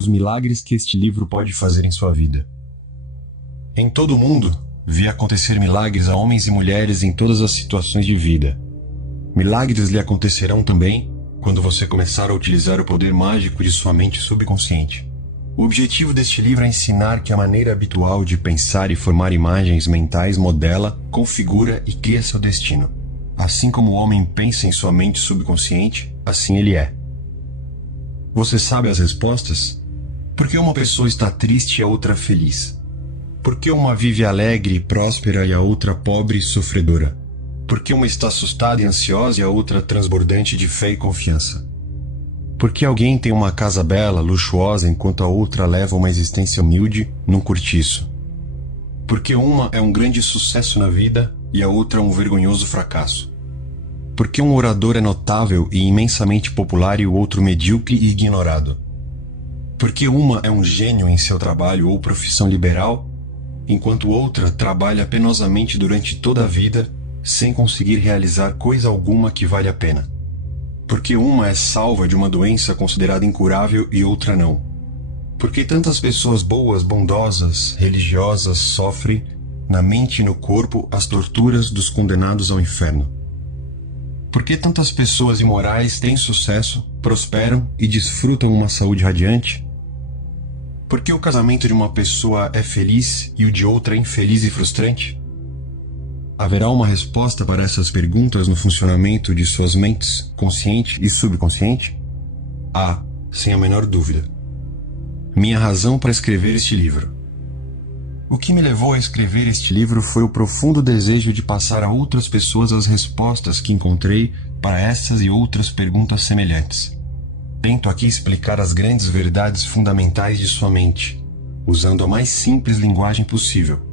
os milagres que este livro pode fazer em sua vida. Em todo o mundo, vi acontecer milagres a homens e mulheres em todas as situações de vida. Milagres lhe acontecerão também quando você começar a utilizar o poder mágico de sua mente subconsciente. O objetivo deste livro é ensinar que a maneira habitual de pensar e formar imagens mentais modela, configura e cria seu destino. Assim como o homem pensa em sua mente subconsciente, assim ele é. Você sabe as respostas? Por que uma pessoa está triste e a outra feliz? Por que uma vive alegre e próspera e a outra pobre e sofredora? Por que uma está assustada e ansiosa e a outra transbordante de fé e confiança? Por que alguém tem uma casa bela, luxuosa, enquanto a outra leva uma existência humilde num cortiço? Por que uma é um grande sucesso na vida e a outra um vergonhoso fracasso? Por que um orador é notável e imensamente popular e o outro medíocre e ignorado? Por que uma é um gênio em seu trabalho ou profissão liberal, enquanto outra trabalha penosamente durante toda a vida sem conseguir realizar coisa alguma que vale a pena? Porque uma é salva de uma doença considerada incurável e outra não? Porque tantas pessoas boas, bondosas, religiosas sofrem, na mente e no corpo, as torturas dos condenados ao inferno? Porque tantas pessoas imorais têm sucesso, prosperam e desfrutam uma saúde radiante? Porque o casamento de uma pessoa é feliz e o de outra é infeliz e frustrante? Haverá uma resposta para essas perguntas no funcionamento de suas mentes, consciente e subconsciente? Há, sem a menor dúvida. Minha razão para escrever este livro. O que me levou a escrever este livro foi o profundo desejo de passar a outras pessoas as respostas que encontrei para essas e outras perguntas semelhantes. Tento aqui explicar as grandes verdades fundamentais de sua mente, usando a mais simples linguagem possível.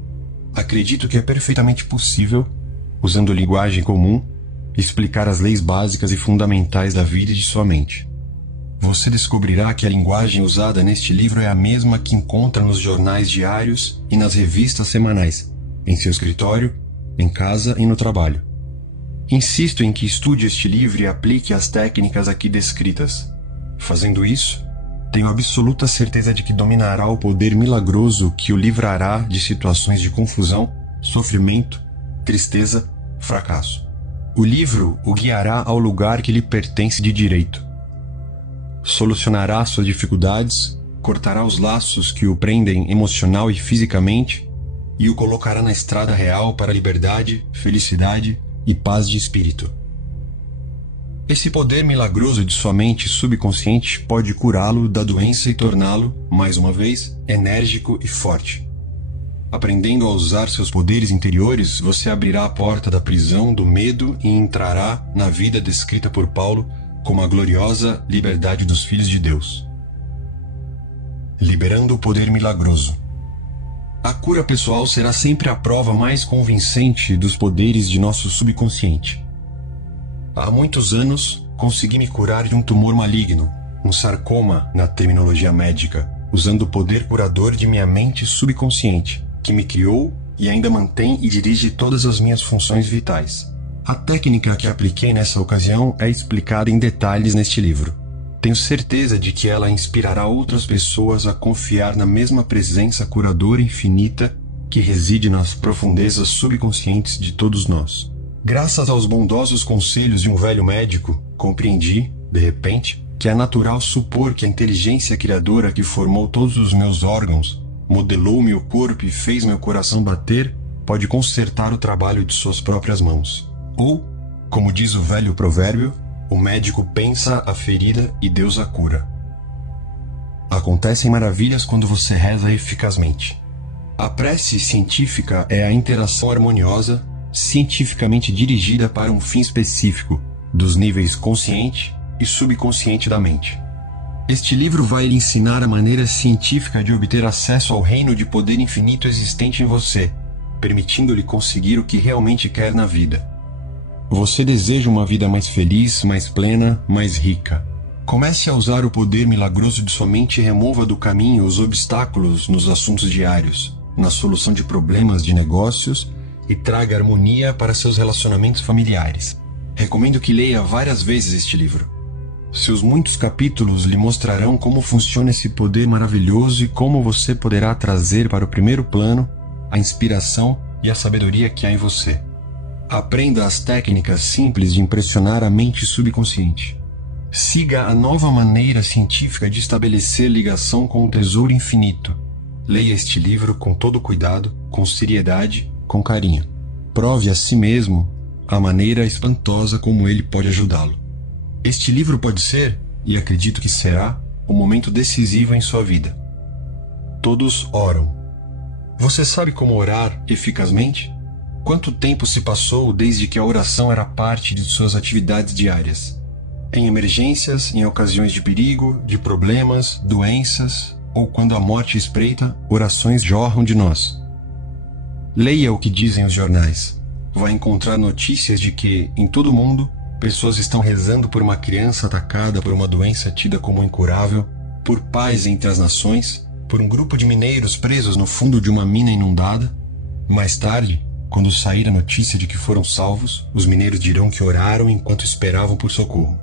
Acredito que é perfeitamente possível, usando linguagem comum, explicar as leis básicas e fundamentais da vida e de sua mente. Você descobrirá que a linguagem usada neste livro é a mesma que encontra nos jornais diários e nas revistas semanais, em seu escritório, em casa e no trabalho. Insisto em que estude este livro e aplique as técnicas aqui descritas. Fazendo isso, tenho absoluta certeza de que dominará o poder milagroso que o livrará de situações de confusão, sofrimento, tristeza, fracasso. O livro o guiará ao lugar que lhe pertence de direito. Solucionará suas dificuldades, cortará os laços que o prendem emocional e fisicamente e o colocará na estrada real para a liberdade, felicidade e paz de espírito. Esse poder milagroso de sua mente subconsciente pode curá-lo da doença e torná-lo, mais uma vez, enérgico e forte. Aprendendo a usar seus poderes interiores, você abrirá a porta da prisão do medo e entrará na vida descrita por Paulo como a gloriosa liberdade dos filhos de Deus. Liberando o poder milagroso. A cura pessoal será sempre a prova mais convincente dos poderes de nosso subconsciente. Há muitos anos, consegui me curar de um tumor maligno, um sarcoma na terminologia médica, usando o poder curador de minha mente subconsciente, que me criou e ainda mantém e dirige todas as minhas funções vitais. A técnica que apliquei nessa ocasião é explicada em detalhes neste livro. Tenho certeza de que ela inspirará outras pessoas a confiar na mesma presença curadora infinita que reside nas profundezas subconscientes de todos nós. Graças aos bondosos conselhos de um velho médico, compreendi, de repente, que é natural supor que a inteligência criadora que formou todos os meus órgãos, modelou meu corpo e fez meu coração bater, pode consertar o trabalho de suas próprias mãos. Ou, como diz o velho provérbio, o médico pensa a ferida e Deus a cura. Acontecem maravilhas quando você reza eficazmente. A prece científica é a interação harmoniosa, cientificamente dirigida para um fim específico, dos níveis consciente e subconsciente da mente. Este livro vai lhe ensinar a maneira científica de obter acesso ao reino de poder infinito existente em você, permitindo-lhe conseguir o que realmente quer na vida. Você deseja uma vida mais feliz, mais plena, mais rica. Comece a usar o poder milagroso de sua mente e remova do caminho os obstáculos nos assuntos diários, na solução de problemas de negócios e traga harmonia para seus relacionamentos familiares. Recomendo que leia várias vezes este livro. Seus muitos capítulos lhe mostrarão como funciona esse poder maravilhoso e como você poderá trazer para o primeiro plano a inspiração e a sabedoria que há em você. Aprenda as técnicas simples de impressionar a mente subconsciente. Siga a nova maneira científica de estabelecer ligação com o tesouro infinito. Leia este livro com todo cuidado, com seriedade, com carinho. Prove a si mesmo a maneira espantosa como ele pode ajudá-lo. Este livro pode ser, e acredito que será, o momento decisivo em sua vida. Todos oram. Você sabe como orar eficazmente? Quanto tempo se passou desde que a oração era parte de suas atividades diárias? Em emergências, em ocasiões de perigo, de problemas, doenças, ou quando a morte espreita, orações jorram de nós. Leia o que dizem os jornais. Vai encontrar notícias de que, em todo o mundo, pessoas estão rezando por uma criança atacada por uma doença tida como incurável, por paz entre as nações, por um grupo de mineiros presos no fundo de uma mina inundada. Mais tarde, quando sair a notícia de que foram salvos, os mineiros dirão que oraram enquanto esperavam por socorro.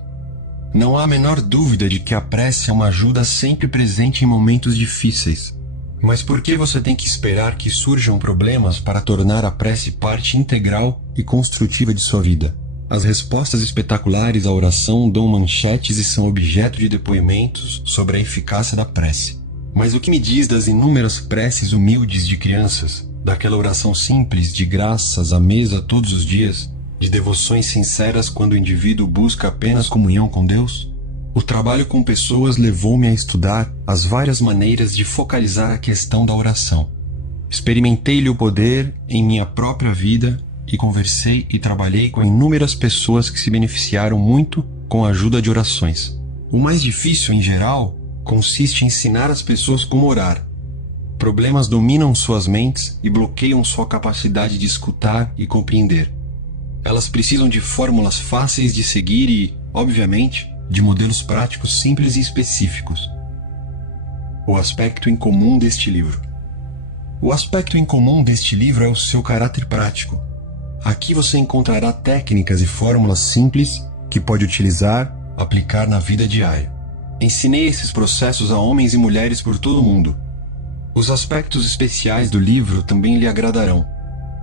Não há a menor dúvida de que a prece é uma ajuda sempre presente em momentos difíceis. Mas por que você tem que esperar que surjam problemas para tornar a prece parte integral e construtiva de sua vida? As respostas espetaculares à oração dão manchetes e são objeto de depoimentos sobre a eficácia da prece. Mas o que me diz das inúmeras preces humildes de crianças, daquela oração simples de graças à mesa todos os dias, de devoções sinceras quando o indivíduo busca apenas comunhão com Deus? O trabalho com pessoas levou-me a estudar as várias maneiras de focalizar a questão da oração. Experimentei-lhe o poder em minha própria vida e conversei e trabalhei com inúmeras pessoas que se beneficiaram muito com a ajuda de orações. O mais difícil, em geral, consiste em ensinar as pessoas como orar. Problemas dominam suas mentes e bloqueiam sua capacidade de escutar e compreender. Elas precisam de fórmulas fáceis de seguir e, obviamente, de modelos práticos simples e específicos. O aspecto em comum deste livro. O aspecto em comum deste livro é o seu caráter prático. Aqui você encontrará técnicas e fórmulas simples que pode utilizar, aplicar na vida diária. Ensinei esses processos a homens e mulheres por todo o mundo. Os aspectos especiais do livro também lhe agradarão,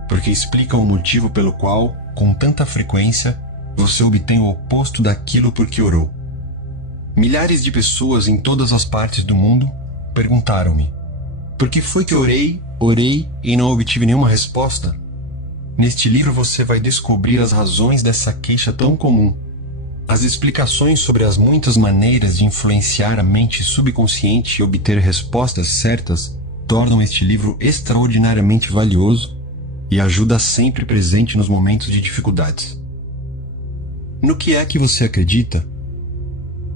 porque explicam o motivo pelo qual, com tanta frequência, você obtém o oposto daquilo por que orou. Milhares de pessoas em todas as partes do mundo perguntaram-me: por que foi que orei e não obtive nenhuma resposta? Neste livro você vai descobrir as razões dessa queixa tão comum. As explicações sobre as muitas maneiras de influenciar a mente subconsciente e obter respostas certas tornam este livro extraordinariamente valioso e ajuda sempre presente nos momentos de dificuldades. No que é que você acredita?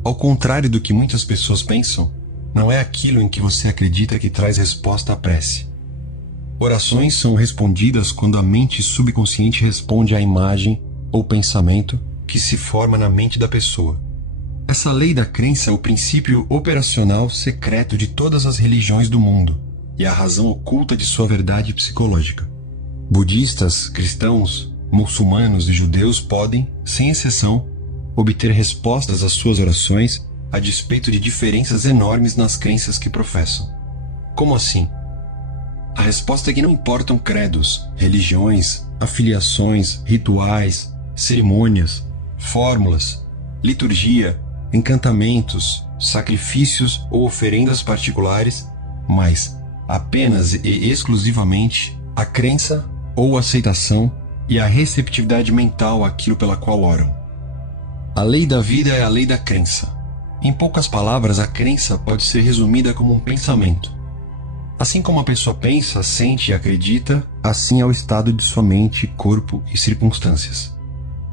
Ao contrário do que muitas pessoas pensam, não é aquilo em que você acredita que traz resposta à prece. Orações são respondidas quando a mente subconsciente responde à imagem ou pensamento que se forma na mente da pessoa. Essa lei da crença é o princípio operacional secreto de todas as religiões do mundo e a razão oculta de sua verdade psicológica. Budistas, cristãos, muçulmanos e judeus podem, sem exceção, obter respostas às suas orações a despeito de diferenças enormes nas crenças que professam. Como assim? A resposta é que não importam credos, religiões, afiliações, rituais, cerimônias, fórmulas, liturgia, encantamentos, sacrifícios ou oferendas particulares, mas apenas e exclusivamente a crença ou aceitação e a receptividade mental àquilo pela qual oram. A lei da vida é a lei da crença. Em poucas palavras, a crença pode ser resumida como um pensamento. Assim como a pessoa pensa, sente e acredita, assim é o estado de sua mente, corpo e circunstâncias.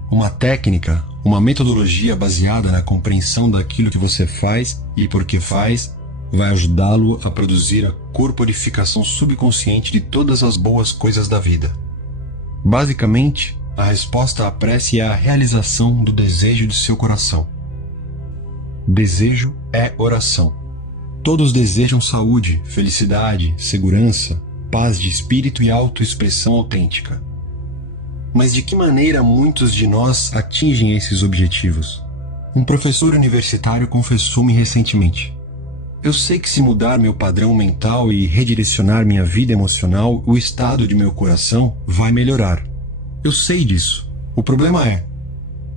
Uma técnica, uma metodologia baseada na compreensão daquilo que você faz e por que faz, vai ajudá-lo a produzir a corporificação subconsciente de todas as boas coisas da vida. Basicamente, a resposta à prece é a realização do desejo de seu coração. Desejo é oração. Todos desejam saúde, felicidade, segurança, paz de espírito e autoexpressão autêntica. Mas de que maneira muitos de nós atingem esses objetivos? Um professor universitário confessou-me recentemente: eu sei que se mudar meu padrão mental e redirecionar minha vida emocional, o estado de meu coração vai melhorar. Eu sei disso. O problema é,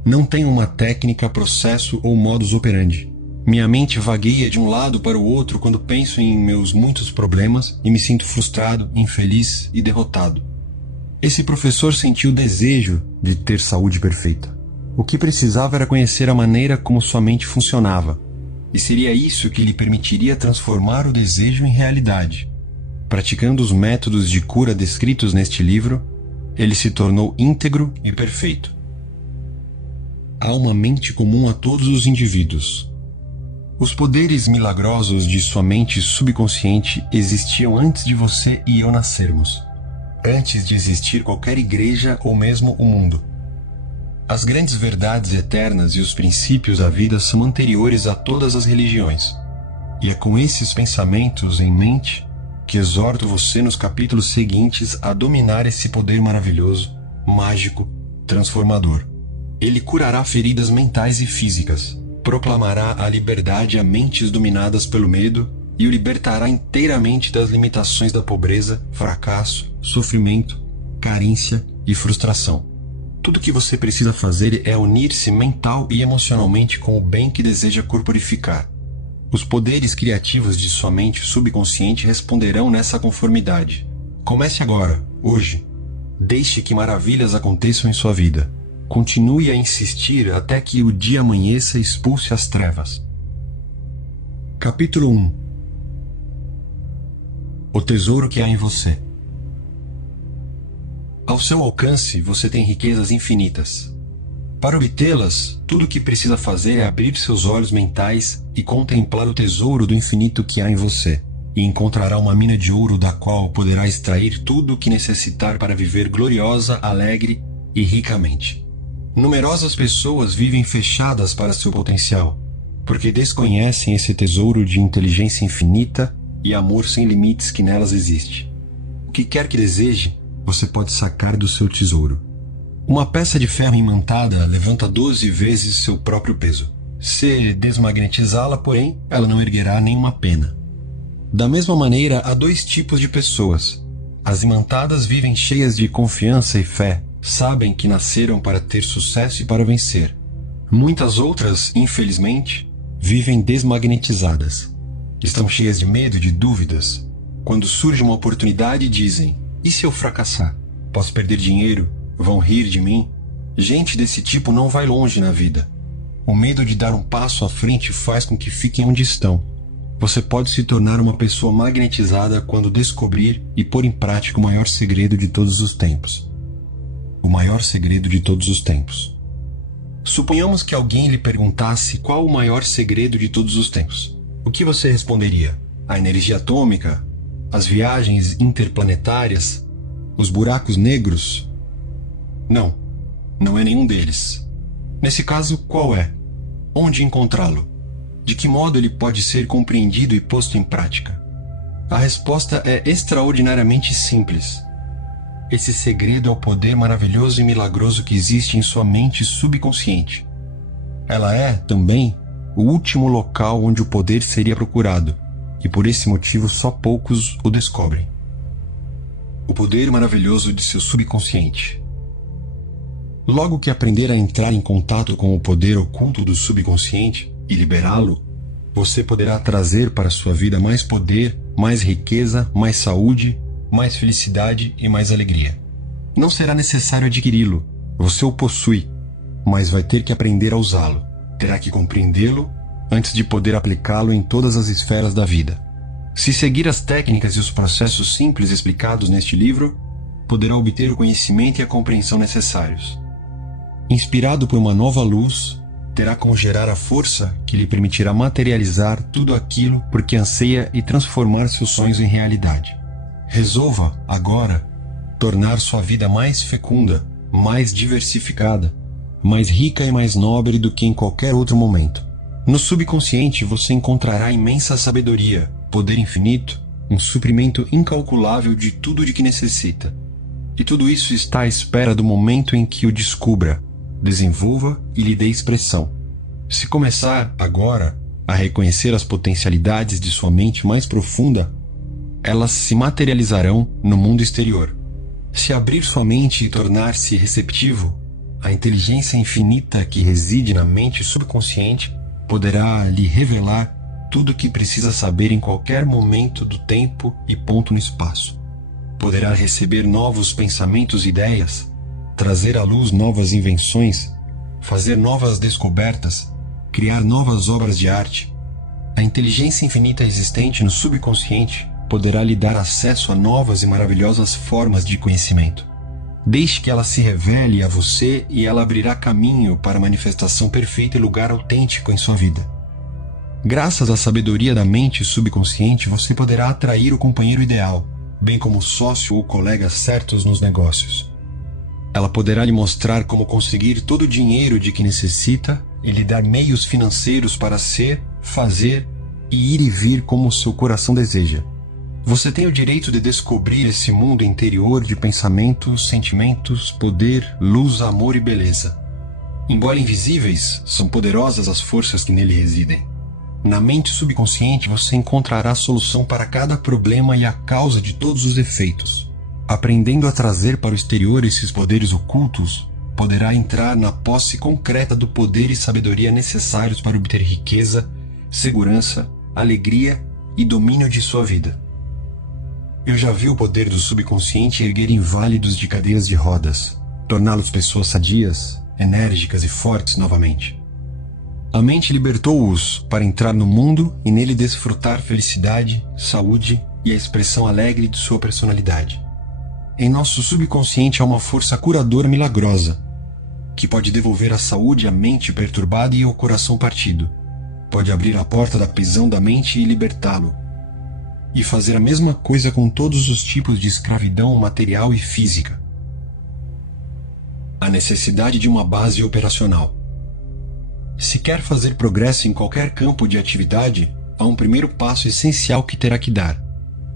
não tenho uma técnica, processo ou modus operandi. Minha mente vagueia de um lado para o outro quando penso em meus muitos problemas e me sinto frustrado, infeliz e derrotado. Esse professor sentiu o desejo de ter saúde perfeita. O que precisava era conhecer a maneira como sua mente funcionava. E seria isso que lhe permitiria transformar o desejo em realidade. Praticando os métodos de cura descritos neste livro, ele se tornou íntegro e perfeito. Há uma mente comum a todos os indivíduos. Os poderes milagrosos de sua mente subconsciente existiam antes de você e eu nascermos, antes de existir qualquer igreja ou mesmo o mundo. As grandes verdades eternas e os princípios da vida são anteriores a todas as religiões. E é com esses pensamentos em mente que exorto você nos capítulos seguintes a dominar esse poder maravilhoso, mágico, transformador. Ele curará feridas mentais e físicas, proclamará a liberdade a mentes dominadas pelo medo e o libertará inteiramente das limitações da pobreza, fracasso, sofrimento, carência e frustração. Tudo o que você precisa fazer é unir-se mental e emocionalmente com o bem que deseja corporificar. Os poderes criativos de sua mente subconsciente responderão nessa conformidade. Comece agora, hoje. Deixe que maravilhas aconteçam em sua vida. Continue a insistir até que o dia amanheça e expulse as trevas. Capítulo 1. O tesouro que há em você. Ao seu alcance, você tem riquezas infinitas. Para obtê-las, tudo o que precisa fazer é abrir seus olhos mentais e contemplar o tesouro do infinito que há em você, e encontrará uma mina de ouro da qual poderá extrair tudo o que necessitar para viver gloriosa, alegre e ricamente. Numerosas pessoas vivem fechadas para seu potencial, porque desconhecem esse tesouro de inteligência infinita e amor sem limites que nelas existe. O que quer que deseje, você pode sacar do seu tesouro. Uma peça de ferro imantada levanta 12 vezes seu próprio peso. Se desmagnetizá-la, porém, ela não erguerá nenhuma pena. Da mesma maneira, há dois tipos de pessoas. As imantadas vivem cheias de confiança e fé, sabem que nasceram para ter sucesso e para vencer. Muitas outras, infelizmente, vivem desmagnetizadas. Estão cheias de medo e de dúvidas. Quando surge uma oportunidade, dizem: e se eu fracassar? Posso perder dinheiro? Vão rir de mim? Gente desse tipo não vai longe na vida. O medo de dar um passo à frente faz com que fiquem onde estão. Você pode se tornar uma pessoa magnetizada quando descobrir e pôr em prática o maior segredo de todos os tempos. O maior segredo de todos os tempos. Suponhamos que alguém lhe perguntasse qual o maior segredo de todos os tempos. O que você responderia? A energia atômica? As viagens interplanetárias? Os buracos negros? Não, não é nenhum deles. Nesse caso, qual é? Onde encontrá-lo? De que modo ele pode ser compreendido e posto em prática? A resposta é extraordinariamente simples. Esse segredo é o poder maravilhoso e milagroso que existe em sua mente subconsciente. Ela é, também, o último local onde o poder seria procurado, e por esse motivo só poucos o descobrem. O poder maravilhoso de seu subconsciente. Logo que aprender a entrar em contato com o poder oculto do subconsciente e liberá-lo, você poderá trazer para sua vida mais poder, mais riqueza, mais saúde, mais felicidade e mais alegria. Não será necessário adquiri-lo, você o possui, mas vai ter que aprender a usá-lo. Terá que compreendê-lo antes de poder aplicá-lo em todas as esferas da vida. Se seguir as técnicas e os processos simples explicados neste livro, poderá obter o conhecimento e a compreensão necessários. Inspirado por uma nova luz, terá como gerar a força que lhe permitirá materializar tudo aquilo por que anseia e transformar seus sonhos em realidade. Resolva, agora, tornar sua vida mais fecunda, mais diversificada, mais rica e mais nobre do que em qualquer outro momento. No subconsciente você encontrará imensa sabedoria, poder infinito, um suprimento incalculável de tudo de que necessita. E tudo isso está à espera do momento em que o descubra, desenvolva e lhe dê expressão. Se começar agora a reconhecer as potencialidades de sua mente mais profunda, elas se materializarão no mundo exterior. Se abrir sua mente e tornar-se receptivo, a inteligência infinita que reside na mente subconsciente poderá lhe revelar tudo o que precisa saber em qualquer momento do tempo e ponto no espaço. Poderá receber novos pensamentos e ideias, trazer à luz novas invenções, fazer novas descobertas, criar novas obras de arte. A inteligência infinita existente no subconsciente poderá lhe dar acesso a novas e maravilhosas formas de conhecimento. Deixe que ela se revele a você e ela abrirá caminho para a manifestação perfeita e lugar autêntico em sua vida. Graças à sabedoria da mente subconsciente, você poderá atrair o companheiro ideal, bem como o sócio ou colega certos nos negócios. Ela poderá lhe mostrar como conseguir todo o dinheiro de que necessita e lhe dar meios financeiros para ser, fazer e ir e vir como o seu coração deseja. Você tem o direito de descobrir esse mundo interior de pensamentos, sentimentos, poder, luz, amor e beleza. Embora invisíveis, são poderosas as forças que nele residem. Na mente subconsciente você encontrará a solução para cada problema e a causa de todos os efeitos. Aprendendo a trazer para o exterior esses poderes ocultos, poderá entrar na posse concreta do poder e sabedoria necessários para obter riqueza, segurança, alegria e domínio de sua vida. Eu já vi o poder do subconsciente erguer inválidos de cadeiras de rodas, torná-los pessoas sadias, enérgicas e fortes novamente. A mente libertou-os para entrar no mundo e nele desfrutar felicidade, saúde e a expressão alegre de sua personalidade. Em nosso subconsciente há uma força curadora milagrosa, que pode devolver a saúde à mente perturbada e ao coração partido. Pode abrir a porta da prisão da mente e libertá-lo. E fazer a mesma coisa com todos os tipos de escravidão material e física. A necessidade de uma base operacional. Se quer fazer progresso em qualquer campo de atividade, há um primeiro passo essencial que terá que dar.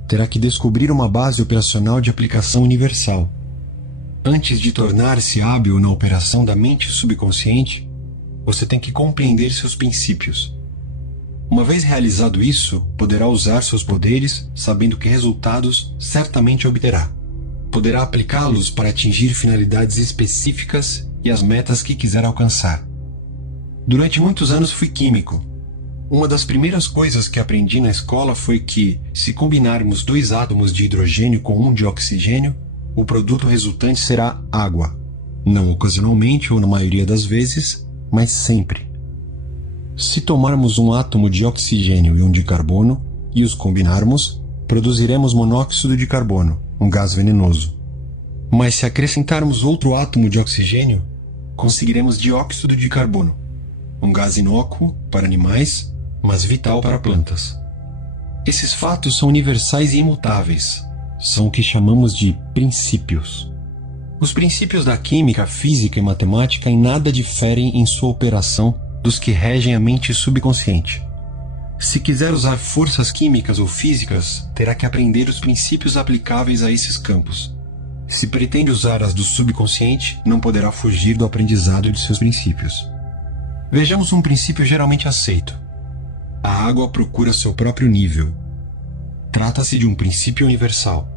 Terá que descobrir uma base operacional de aplicação universal. Antes de tornar-se hábil na operação da mente subconsciente, você tem que compreender seus princípios. Uma vez realizado isso, poderá usar seus poderes, sabendo que resultados certamente obterá. Poderá aplicá-los para atingir finalidades específicas e as metas que quiser alcançar. Durante muitos anos fui químico. Uma das primeiras coisas que aprendi na escola foi que, se combinarmos 2 átomos de hidrogênio com 1 de oxigênio, o produto resultante será água. Não ocasionalmente ou na maioria das vezes, mas sempre. Se tomarmos um átomo de oxigênio e um de carbono e os combinarmos, produziremos monóxido de carbono, um gás venenoso. Mas se acrescentarmos outro átomo de oxigênio, conseguiremos dióxido de carbono, um gás inócuo para animais, mas vital para plantas. Esses fatos são universais e imutáveis. São o que chamamos de princípios. Os princípios da química, física e matemática em nada diferem em sua operação dos que regem a mente subconsciente. Se quiser usar forças químicas ou físicas, terá que aprender os princípios aplicáveis a esses campos. Se pretende usar as do subconsciente, não poderá fugir do aprendizado de seus princípios. Vejamos um princípio geralmente aceito. A água procura seu próprio nível. Trata-se de um princípio universal.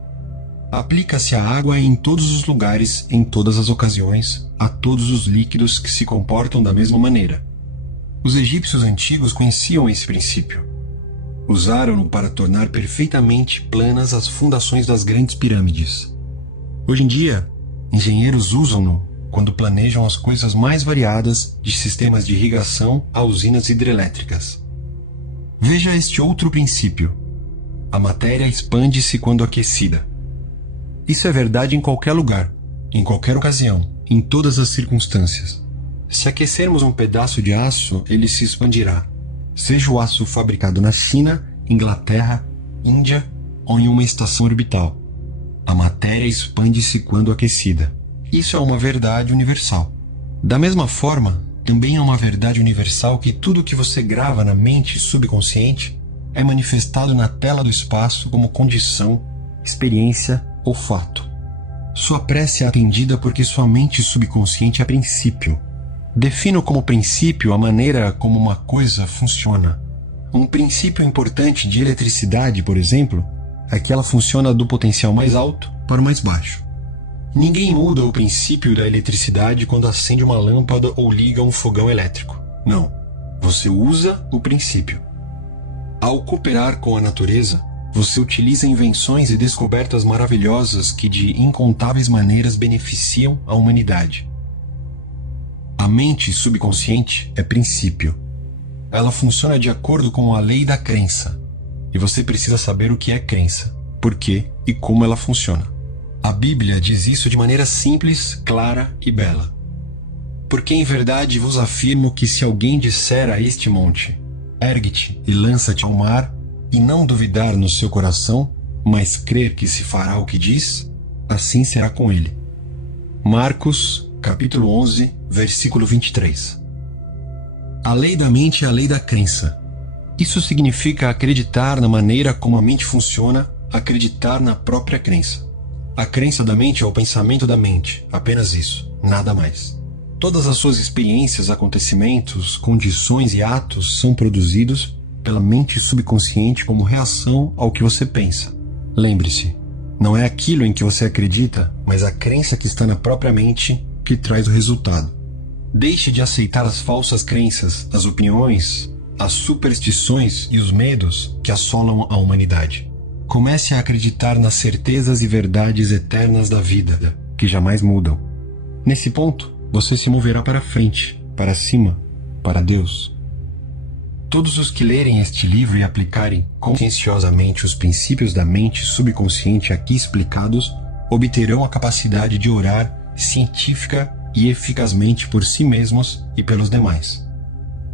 Aplica-se a água em todos os lugares, em todas as ocasiões, a todos os líquidos que se comportam da mesma maneira. Os egípcios antigos conheciam esse princípio. Usaram-no para tornar perfeitamente planas as fundações das grandes pirâmides. Hoje em dia, engenheiros usam-no quando planejam as coisas mais variadas, de sistemas de irrigação a usinas hidrelétricas. Veja este outro princípio. A matéria expande-se quando aquecida. Isso é verdade em qualquer lugar, em qualquer ocasião, em todas as circunstâncias. Se aquecermos um pedaço de aço, ele se expandirá. Seja o aço fabricado na China, Inglaterra, Índia ou em uma estação orbital. A matéria expande-se quando aquecida. Isso é uma verdade universal. Da mesma forma, também é uma verdade universal que tudo que você grava na mente subconsciente é manifestado na tela do espaço como condição, experiência ou fato. Sua prece é atendida porque sua mente subconsciente é princípio. Defino como princípio a maneira como uma coisa funciona. Um princípio importante de eletricidade, por exemplo, é que ela funciona do potencial mais alto para o mais baixo. Ninguém muda o princípio da eletricidade quando acende uma lâmpada ou liga um fogão elétrico. Não. Você usa o princípio. Ao cooperar com a natureza, você utiliza invenções e descobertas maravilhosas que de incontáveis maneiras beneficiam a humanidade. A mente subconsciente é princípio. Ela funciona de acordo com a lei da crença. E você precisa saber o que é crença, por quê e como ela funciona. A Bíblia diz isso de maneira simples, clara e bela. Porque em verdade vos afirmo que se alguém disser a este monte, ergue-te e lança-te ao mar, e não duvidar no seu coração, mas crer que se fará o que diz, assim será com ele. Marcos, capítulo 11, versículo 23. A lei da mente é a lei da crença. Isso significa acreditar na maneira como a mente funciona, acreditar na própria crença. A crença da mente é o pensamento da mente, apenas isso, nada mais. Todas as suas experiências, acontecimentos, condições e atos são produzidos pela mente subconsciente como reação ao que você pensa. Lembre-se, não é aquilo em que você acredita, mas a crença que está na própria mente que traz o resultado. Deixe de aceitar as falsas crenças, as opiniões, as superstições e os medos que assolam a humanidade. Comece a acreditar nas certezas e verdades eternas da vida, que jamais mudam. Nesse ponto, você se moverá para frente, para cima, para Deus. Todos os que lerem este livro e aplicarem conscienciosamente os princípios da mente subconsciente aqui explicados, obterão a capacidade de orar científica e eficazmente por si mesmos e pelos demais.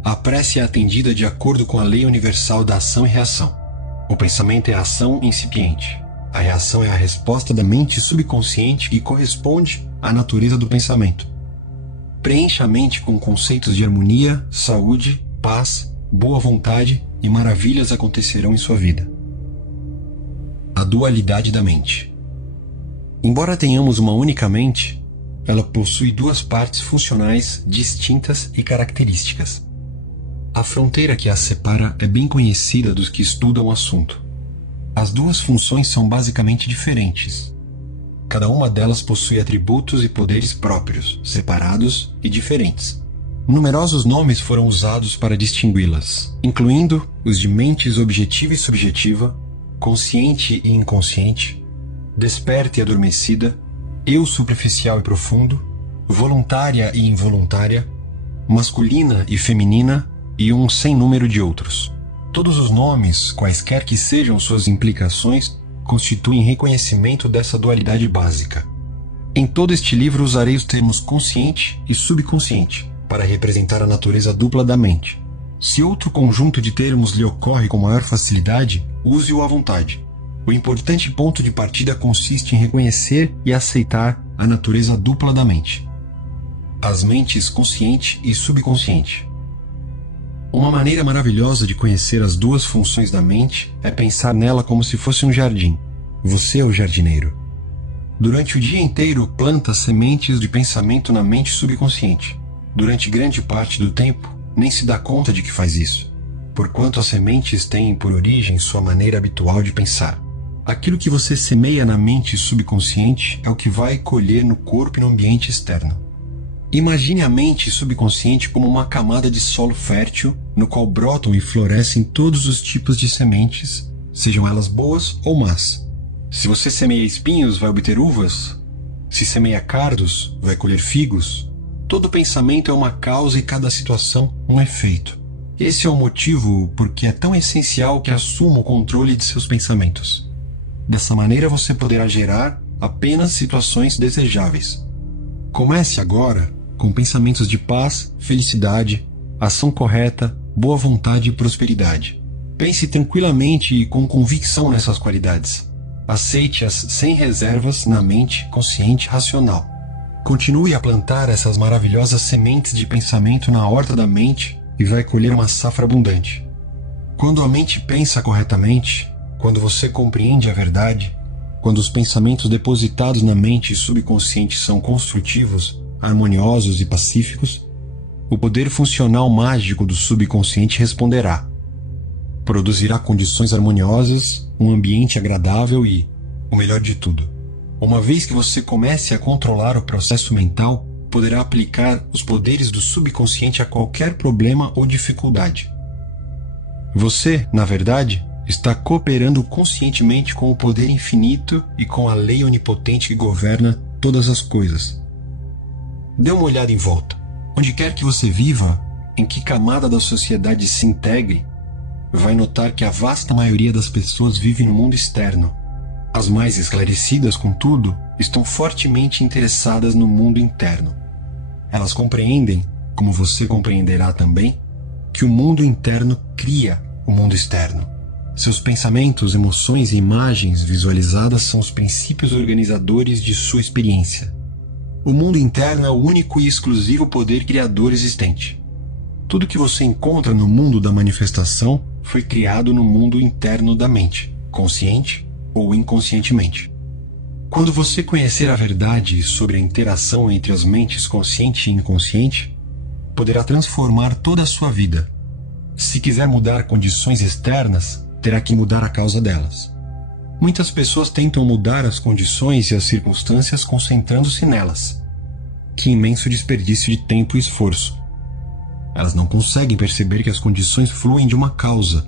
A prece é atendida de acordo com a lei universal da ação e reação. O pensamento é a ação incipiente. A reação é a resposta da mente subconsciente e corresponde à natureza do pensamento. Preencha a mente com conceitos de harmonia, saúde, paz, boa vontade e maravilhas acontecerão em sua vida. A dualidade da mente. Embora tenhamos uma única mente, ela possui duas partes funcionais distintas e características. A fronteira que as separa é bem conhecida dos que estudam o assunto. As duas funções são basicamente diferentes. Cada uma delas possui atributos e poderes próprios, separados e diferentes. Numerosos nomes foram usados para distingui-las, incluindo os de mentes objetiva e subjetiva, consciente e inconsciente, desperta e adormecida, eu superficial e profundo, voluntária e involuntária, masculina e feminina, e um sem número de outros. Todos os nomes, quaisquer que sejam suas implicações, constituem reconhecimento dessa dualidade básica. Em todo este livro usarei os termos consciente e subconsciente para representar a natureza dupla da mente. Se outro conjunto de termos lhe ocorre com maior facilidade, use-o à vontade. O importante ponto de partida consiste em reconhecer e aceitar a natureza dupla da mente. As mentes consciente e subconsciente. Uma maneira maravilhosa de conhecer as duas funções da mente é pensar nela como se fosse um jardim. Você é o jardineiro. Durante o dia inteiro, planta sementes de pensamento na mente subconsciente. Durante grande parte do tempo, nem se dá conta de que faz isso, porquanto as sementes têm por origem sua maneira habitual de pensar. Aquilo que você semeia na mente subconsciente é o que vai colher no corpo e no ambiente externo. Imagine a mente subconsciente como uma camada de solo fértil no qual brotam e florescem todos os tipos de sementes, sejam elas boas ou más. Se você semeia espinhos, vai obter uvas. Se semeia cardos, vai colher figos. Todo pensamento é uma causa e cada situação um efeito. Esse é o motivo porque é tão essencial que assuma o controle de seus pensamentos. Dessa maneira você poderá gerar apenas situações desejáveis. Comece agora com pensamentos de paz, felicidade, ação correta, boa vontade e prosperidade. Pense tranquilamente e com convicção nessas qualidades. Aceite-as sem reservas na mente consciente racional. Continue a plantar essas maravilhosas sementes de pensamento na horta da mente e vai colher uma safra abundante. Quando a mente pensa corretamente, quando você compreende a verdade, quando os pensamentos depositados na mente subconsciente são construtivos, harmoniosos e pacíficos, o poder funcional mágico do subconsciente responderá. Produzirá condições harmoniosas, um ambiente agradável e, o melhor de tudo, uma vez que você comece a controlar o processo mental, poderá aplicar os poderes do subconsciente a qualquer problema ou dificuldade. Você, na verdade, está cooperando conscientemente com o poder infinito e com a lei onipotente que governa todas as coisas. Dê uma olhada em volta. Onde quer que você viva, em que camada da sociedade se integre, vai notar que a vasta maioria das pessoas vive no mundo externo. As mais esclarecidas, contudo, estão fortemente interessadas no mundo interno. Elas compreendem, como você compreenderá também, que o mundo interno cria o mundo externo. Seus pensamentos, emoções e imagens visualizadas são os princípios organizadores de sua experiência. O mundo interno é o único e exclusivo poder criador existente. Tudo que você encontra no mundo da manifestação foi criado no mundo interno da mente, consciente ou inconscientemente. Quando você conhecer a verdade sobre a interação entre as mentes consciente e inconsciente, poderá transformar toda a sua vida. Se quiser mudar condições externas, terá que mudar a causa delas. Muitas pessoas tentam mudar as condições e as circunstâncias concentrando-se nelas. Que imenso desperdício de tempo e esforço. Elas não conseguem perceber que as condições fluem de uma causa.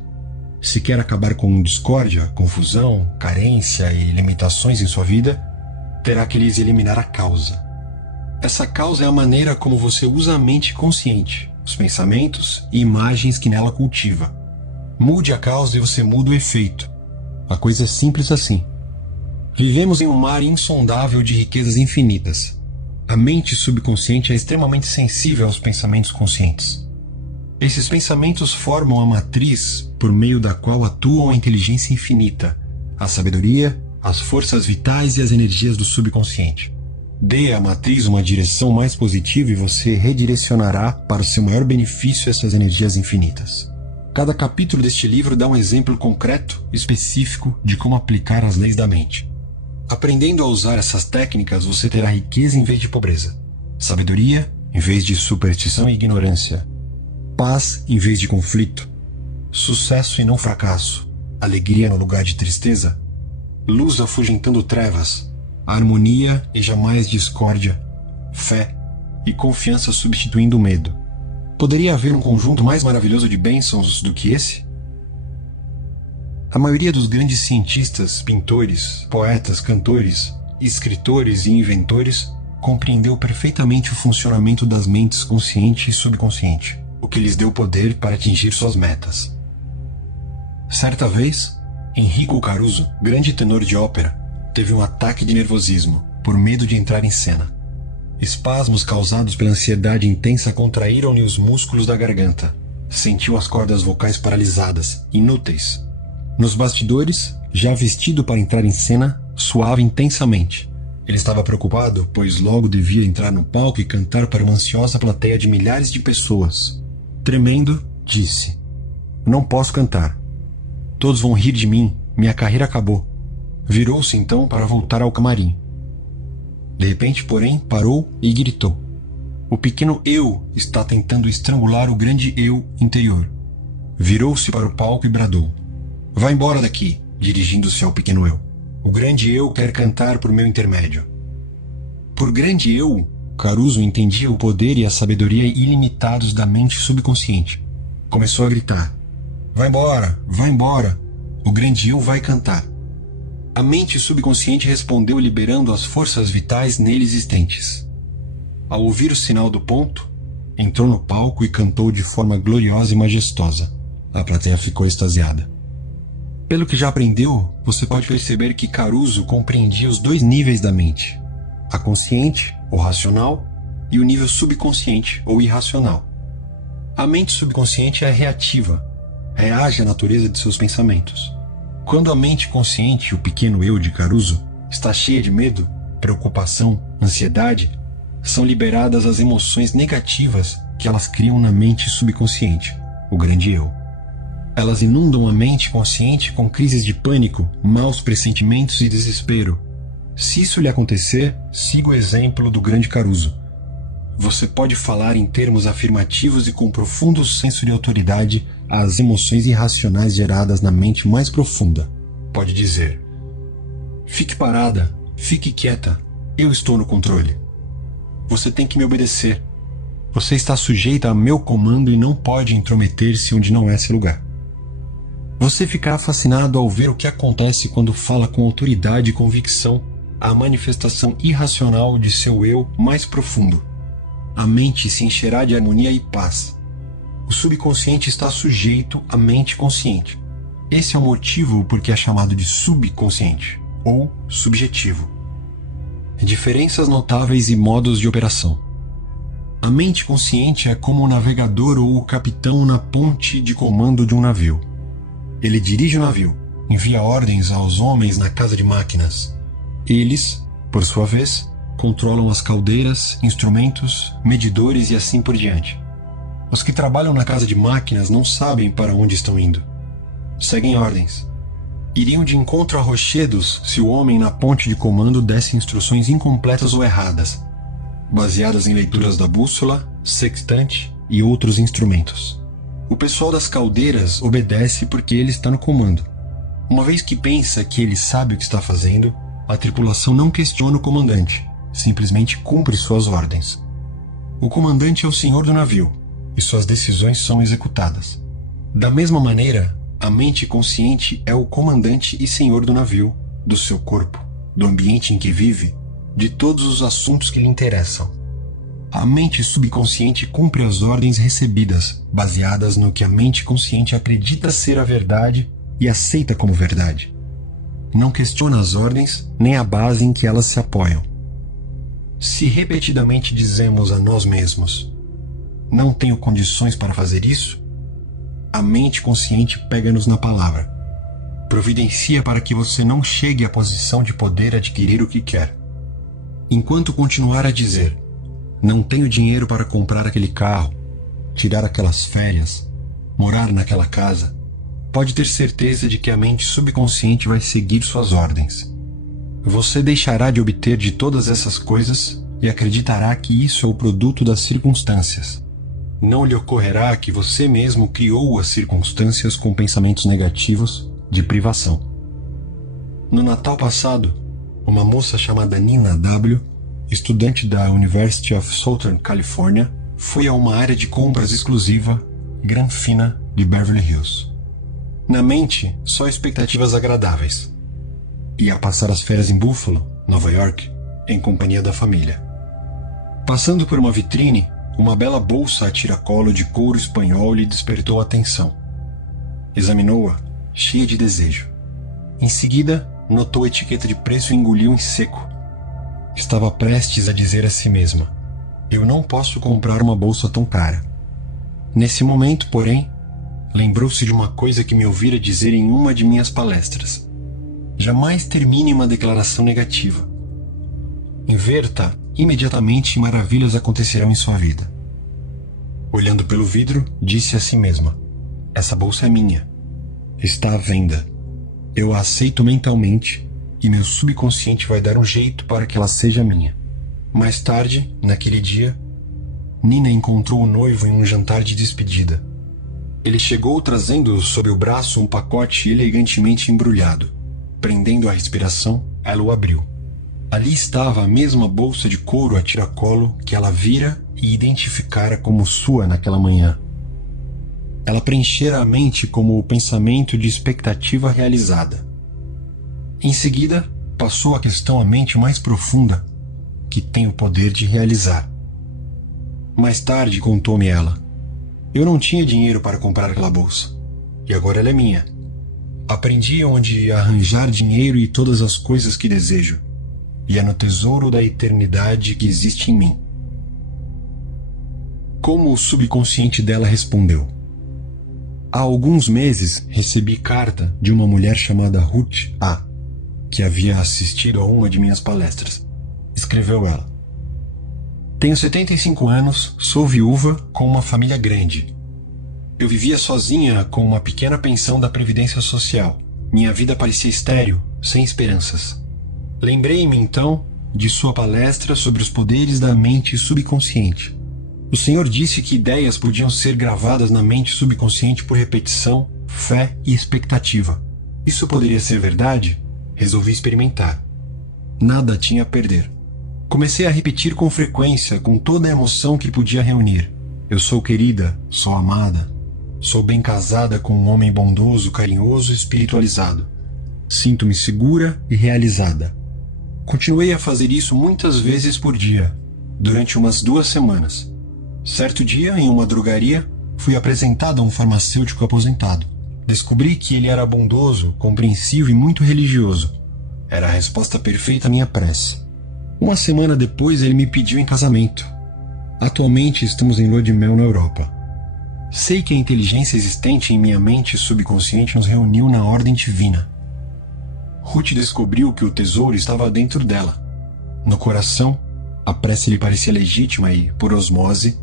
Se quer acabar com discórdia, confusão, carência e limitações em sua vida, terá que lhes eliminar a causa. Essa causa é a maneira como você usa a mente consciente, os pensamentos e imagens que nela cultiva. Mude a causa e você muda o efeito. A coisa é simples assim. Vivemos em um mar insondável de riquezas infinitas. A mente subconsciente é extremamente sensível aos pensamentos conscientes. Esses pensamentos formam a matriz por meio da qual atuam a inteligência infinita, a sabedoria, as forças vitais e as energias do subconsciente. Dê à matriz uma direção mais positiva e você redirecionará para o seu maior benefício essas energias infinitas. Cada capítulo deste livro dá um exemplo concreto, específico, de como aplicar as leis da mente. Aprendendo a usar essas técnicas, você terá riqueza em vez de pobreza, sabedoria em vez de superstição e ignorância, paz em vez de conflito, sucesso e não fracasso, alegria no lugar de tristeza, luz afugentando trevas, harmonia e jamais discórdia, fé e confiança substituindo o medo. Poderia haver um conjunto mais maravilhoso de bênçãos do que esse? A maioria dos grandes cientistas, pintores, poetas, cantores, escritores e inventores compreendeu perfeitamente o funcionamento das mentes consciente e subconsciente, o que lhes deu poder para atingir suas metas. Certa vez, Enrico Caruso, grande tenor de ópera, teve um ataque de nervosismo, por medo de entrar em cena. Espasmos causados pela ansiedade intensa contraíram-lhe os músculos da garganta. Sentiu as cordas vocais paralisadas, inúteis. Nos bastidores, já vestido para entrar em cena, suava intensamente. Ele estava preocupado, pois logo devia entrar no palco e cantar para uma ansiosa plateia de milhares de pessoas. Tremendo, disse: "Não posso cantar. Todos vão rir de mim, minha carreira acabou." Virou-se então para voltar ao camarim. De repente, porém, parou e gritou: "O pequeno eu está tentando estrangular o grande eu interior." Virou-se para o palco e bradou: "Vá embora daqui", dirigindo-se ao pequeno eu. "O grande eu quer cantar por meu intermédio." Por grande eu, Caruso entendia o poder e a sabedoria ilimitados da mente subconsciente. Começou a gritar: "Vá embora, vá embora. O grande eu vai cantar." A mente subconsciente respondeu liberando as forças vitais nele existentes. Ao ouvir o sinal do ponto, entrou no palco e cantou de forma gloriosa e majestosa. A plateia ficou extasiada. Pelo que já aprendeu, você pode perceber que Caruso compreendia os dois níveis da mente: a consciente, ou racional, e o nível subconsciente, ou irracional. A mente subconsciente é reativa, reage à natureza de seus pensamentos. Quando a mente consciente, o pequeno eu de Caruso, está cheia de medo, preocupação, ansiedade, são liberadas as emoções negativas que elas criam na mente subconsciente, o grande eu. Elas inundam a mente consciente com crises de pânico, maus pressentimentos e desespero. Se isso lhe acontecer, siga o exemplo do grande Caruso. você pode falar em termos afirmativos e com profundo senso de autoridade às emoções irracionais geradas na mente mais profunda. Pode dizer: fique parada, fique quieta, eu estou no controle. Você tem que me obedecer. Você está sujeita a meu comando e não pode intrometer-se onde não é seu lugar. Você ficará fascinado ao ver o que acontece quando fala com autoridade e convicção a manifestação irracional de seu eu mais profundo. A mente se encherá de harmonia e paz. O subconsciente está sujeito à mente consciente. Esse é o motivo por que é chamado de subconsciente, ou subjetivo. Diferenças notáveis e modos de operação. A mente consciente é como o navegador ou o capitão na ponte de comando de um navio. Ele dirige o navio, envia ordens aos homens na casa de máquinas. Eles, por sua vez, controlam as caldeiras, instrumentos, medidores e assim por diante. Os que trabalham na casa de máquinas não sabem para onde estão indo. Seguem ordens. Iriam de encontro a rochedos se o homem na ponte de comando desse instruções incompletas ou erradas, baseadas em leituras da bússola, sextante e outros instrumentos. O pessoal das caldeiras obedece porque ele está no comando. Uma vez que pensa que ele sabe o que está fazendo, a tripulação não questiona o comandante, simplesmente cumpre suas ordens. O comandante é o senhor do navio, e suas decisões são executadas. Da mesma maneira, a mente consciente é o comandante e senhor do navio, do seu corpo, do ambiente em que vive, de todos os assuntos que lhe interessam. A mente subconsciente cumpre as ordens recebidas, baseadas no que a mente consciente acredita ser a verdade e aceita como verdade. Não questiona as ordens nem a base em que elas se apoiam. Se repetidamente dizemos a nós mesmos: não tenho condições para fazer isso, a mente consciente pega-nos na palavra. Providencia para que você não chegue à posição de poder adquirir o que quer. Enquanto continuar a dizer: não tenho dinheiro para comprar aquele carro, tirar aquelas férias, morar naquela casa, pode ter certeza de que a mente subconsciente vai seguir suas ordens. Você deixará de obter de todas essas coisas e acreditará que isso é o produto das circunstâncias. Não lhe ocorrerá que você mesmo criou as circunstâncias com pensamentos negativos de privação. No Natal passado, uma moça chamada Nina W., estudante da University of Southern California, foi a uma área de compras exclusiva, Granfina, de Beverly Hills. Na mente, só expectativas agradáveis. Ia passar as férias em Buffalo, Nova York, em companhia da família. Passando por uma vitrine, uma bela bolsa a tiracolo de couro espanhol lhe despertou a atenção. Examinou-a, cheia de desejo. Em seguida, notou a etiqueta de preço e engoliu em seco. Estava prestes a dizer a si mesma: eu não posso comprar uma bolsa tão cara. Nesse momento, porém, lembrou-se de uma coisa que me ouvira dizer em uma de minhas palestras: jamais termine uma declaração negativa. Inverta imediatamente e maravilhas acontecerão em sua vida. Olhando pelo vidro, disse a si mesma: essa bolsa é minha. Está à venda. Eu a aceito mentalmente e meu subconsciente vai dar um jeito para que ela seja minha. Mais tarde, naquele dia, Nina encontrou o noivo em um jantar de despedida. Ele chegou trazendo sob o braço um pacote elegantemente embrulhado. Prendendo a respiração, ela o abriu. Ali estava a mesma bolsa de couro a tiracolo que ela vira e identificara como sua naquela manhã. Ela preenchera a mente como o pensamento de expectativa realizada. Em seguida, passou a questão à mente mais profunda, que tem o poder de realizar. Mais tarde, contou-me ela: eu não tinha dinheiro para comprar aquela bolsa, e agora ela é minha. Aprendi onde arranjar dinheiro e todas as coisas que desejo, e é no tesouro da eternidade que existe em mim. Como o subconsciente dela respondeu? Há alguns meses recebi carta de uma mulher chamada Ruth A., que havia assistido a uma de minhas palestras. Escreveu ela: tenho 75 anos, sou viúva com uma família grande. Eu vivia sozinha com uma pequena pensão da Previdência Social. Minha vida parecia estéril, sem esperanças. Lembrei-me então de sua palestra sobre os poderes da mente subconsciente. O Senhor disse que ideias podiam ser gravadas na mente subconsciente por repetição, fé e expectativa. Isso poderia ser verdade? Resolvi experimentar. Nada tinha a perder. Comecei a repetir com frequência, com toda a emoção que podia reunir. Eu sou querida, sou amada. Sou bem casada com um homem bondoso, carinhoso e espiritualizado. Sinto-me segura e realizada. Continuei a fazer isso muitas vezes por dia, durante umas 2 semanas. Certo dia, em uma drogaria, fui apresentado a um farmacêutico aposentado. Descobri que ele era bondoso, compreensivo e muito religioso. Era a resposta perfeita à minha prece. 1 semana depois, ele me pediu em casamento. Atualmente estamos em lua de mel na Europa. Sei que a inteligência existente em minha mente subconsciente nos reuniu na ordem divina. Ruth descobriu que o tesouro estava dentro dela. No coração, a prece lhe parecia legítima e, por osmose,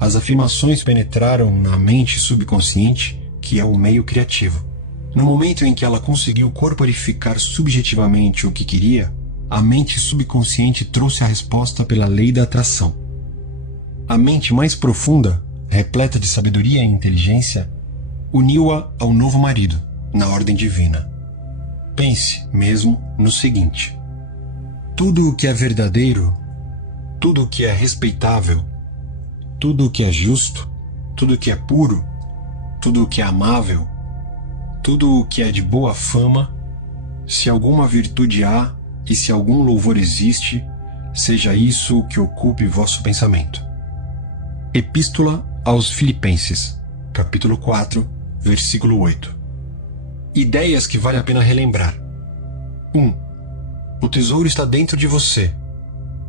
as afirmações penetraram na mente subconsciente, que é o meio criativo. No momento em que ela conseguiu corporificar subjetivamente o que queria, a mente subconsciente trouxe a resposta pela lei da atração. A mente mais profunda, repleta de sabedoria e inteligência, uniu-a ao novo marido, na ordem divina. Pense mesmo no seguinte: tudo o que é verdadeiro, tudo o que é respeitável, tudo o que é justo, tudo o que é puro, tudo o que é amável, tudo o que é de boa fama, se alguma virtude há e se algum louvor existe, seja isso o que ocupe vosso pensamento. Epístola aos Filipenses, capítulo 4, versículo 8. Ideias que vale a pena relembrar. 1. O tesouro está dentro de você.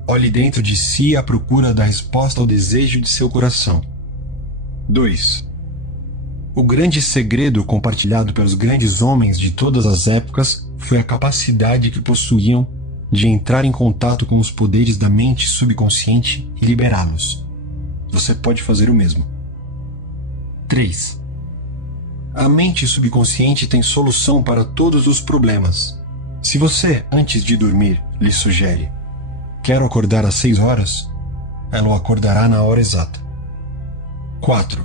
Olhe dentro de si à procura da resposta ao desejo de seu coração. 2. O grande segredo compartilhado pelos grandes homens de todas as épocas foi a capacidade que possuíam de entrar em contato com os poderes da mente subconsciente e liberá-los. Você pode fazer o mesmo. 3. A mente subconsciente tem solução para todos os problemas. Se você, antes de dormir, lhe sugere: quero acordar às 6 horas, ela o acordará na hora exata. 4.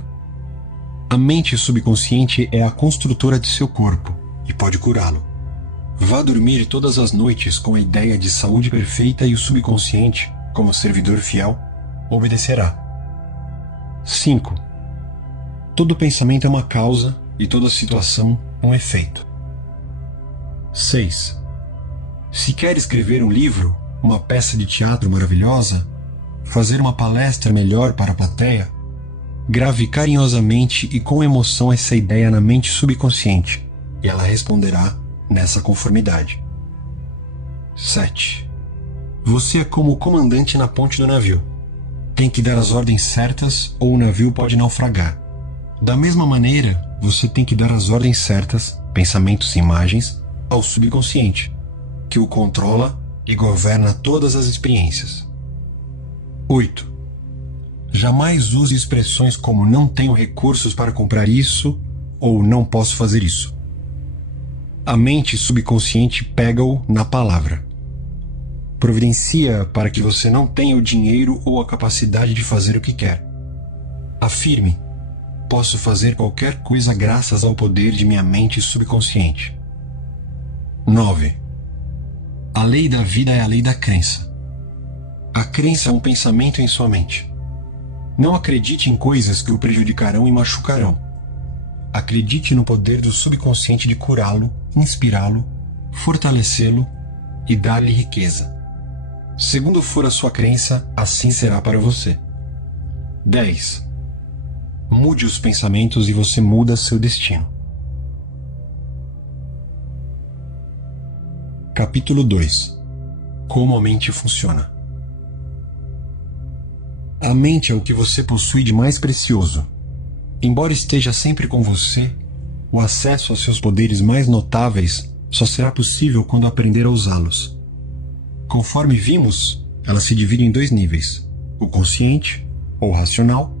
A mente subconsciente é a construtora de seu corpo e pode curá-lo. Vá dormir todas as noites com a ideia de saúde perfeita e o subconsciente, como servidor fiel, obedecerá. 5. Todo pensamento é uma causa e toda situação um efeito. 6. Se quer escrever um livro, uma peça de teatro maravilhosa, fazer uma palestra melhor para a plateia, grave carinhosamente e com emoção essa ideia na mente subconsciente, e ela responderá nessa conformidade. 7. Você é como o comandante na ponte do navio. Tem que dar as ordens certas ou o navio pode naufragar. Da mesma maneira, você tem que dar as ordens certas, pensamentos e imagens, ao subconsciente, que o controla e governa todas as experiências. 8. Jamais use expressões como não tenho recursos para comprar isso ou não posso fazer isso. A mente subconsciente pega-o na palavra. Providencia para que você não tenha o dinheiro ou a capacidade de fazer o que quer. Afirme: posso fazer qualquer coisa graças ao poder de minha mente subconsciente. 9. A lei da vida é a lei da crença. A crença é um pensamento em sua mente. Não acredite em coisas que o prejudicarão e machucarão. Acredite no poder do subconsciente de curá-lo, inspirá-lo, fortalecê-lo e dar-lhe riqueza. Segundo for a sua crença, assim será para você. 10. Mude os pensamentos e você muda seu destino. Capítulo 2. Como a mente funciona. A mente é o que você possui de mais precioso. Embora esteja sempre com você, o acesso aos seus poderes mais notáveis só será possível quando aprender a usá-los. Conforme vimos, ela se divide em 2 níveis: o consciente, ou racional,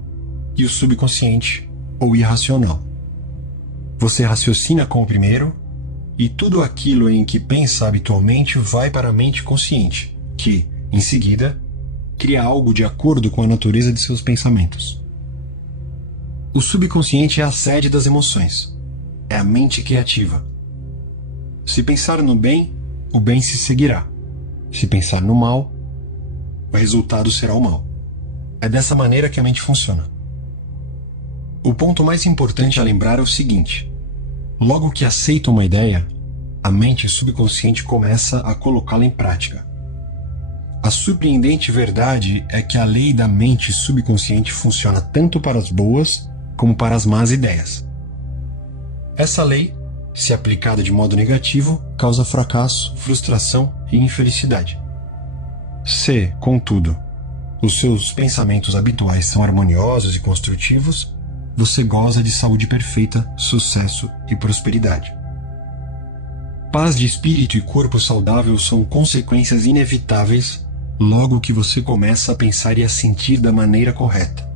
e o subconsciente, ou irracional. Você raciocina com o primeiro, e tudo aquilo em que pensa habitualmente vai para a mente consciente, que, em seguida, cria algo de acordo com a natureza de seus pensamentos. O subconsciente é a sede das emoções. É a mente criativa. Se pensar no bem, o bem se seguirá. Se pensar no mal, o resultado será o mal. É dessa maneira que a mente funciona. O ponto mais importante a lembrar é o seguinte: logo que aceita uma ideia, a mente subconsciente começa a colocá-la em prática. A surpreendente verdade é que a lei da mente subconsciente funciona tanto para as boas como para as más ideias. Essa lei, se aplicada de modo negativo, causa fracasso, frustração e infelicidade. Se, contudo, os seus pensamentos habituais são harmoniosos e construtivos, você goza de saúde perfeita, sucesso e prosperidade. Paz de espírito e corpo saudável são consequências inevitáveis logo que você começa a pensar e a sentir da maneira correta.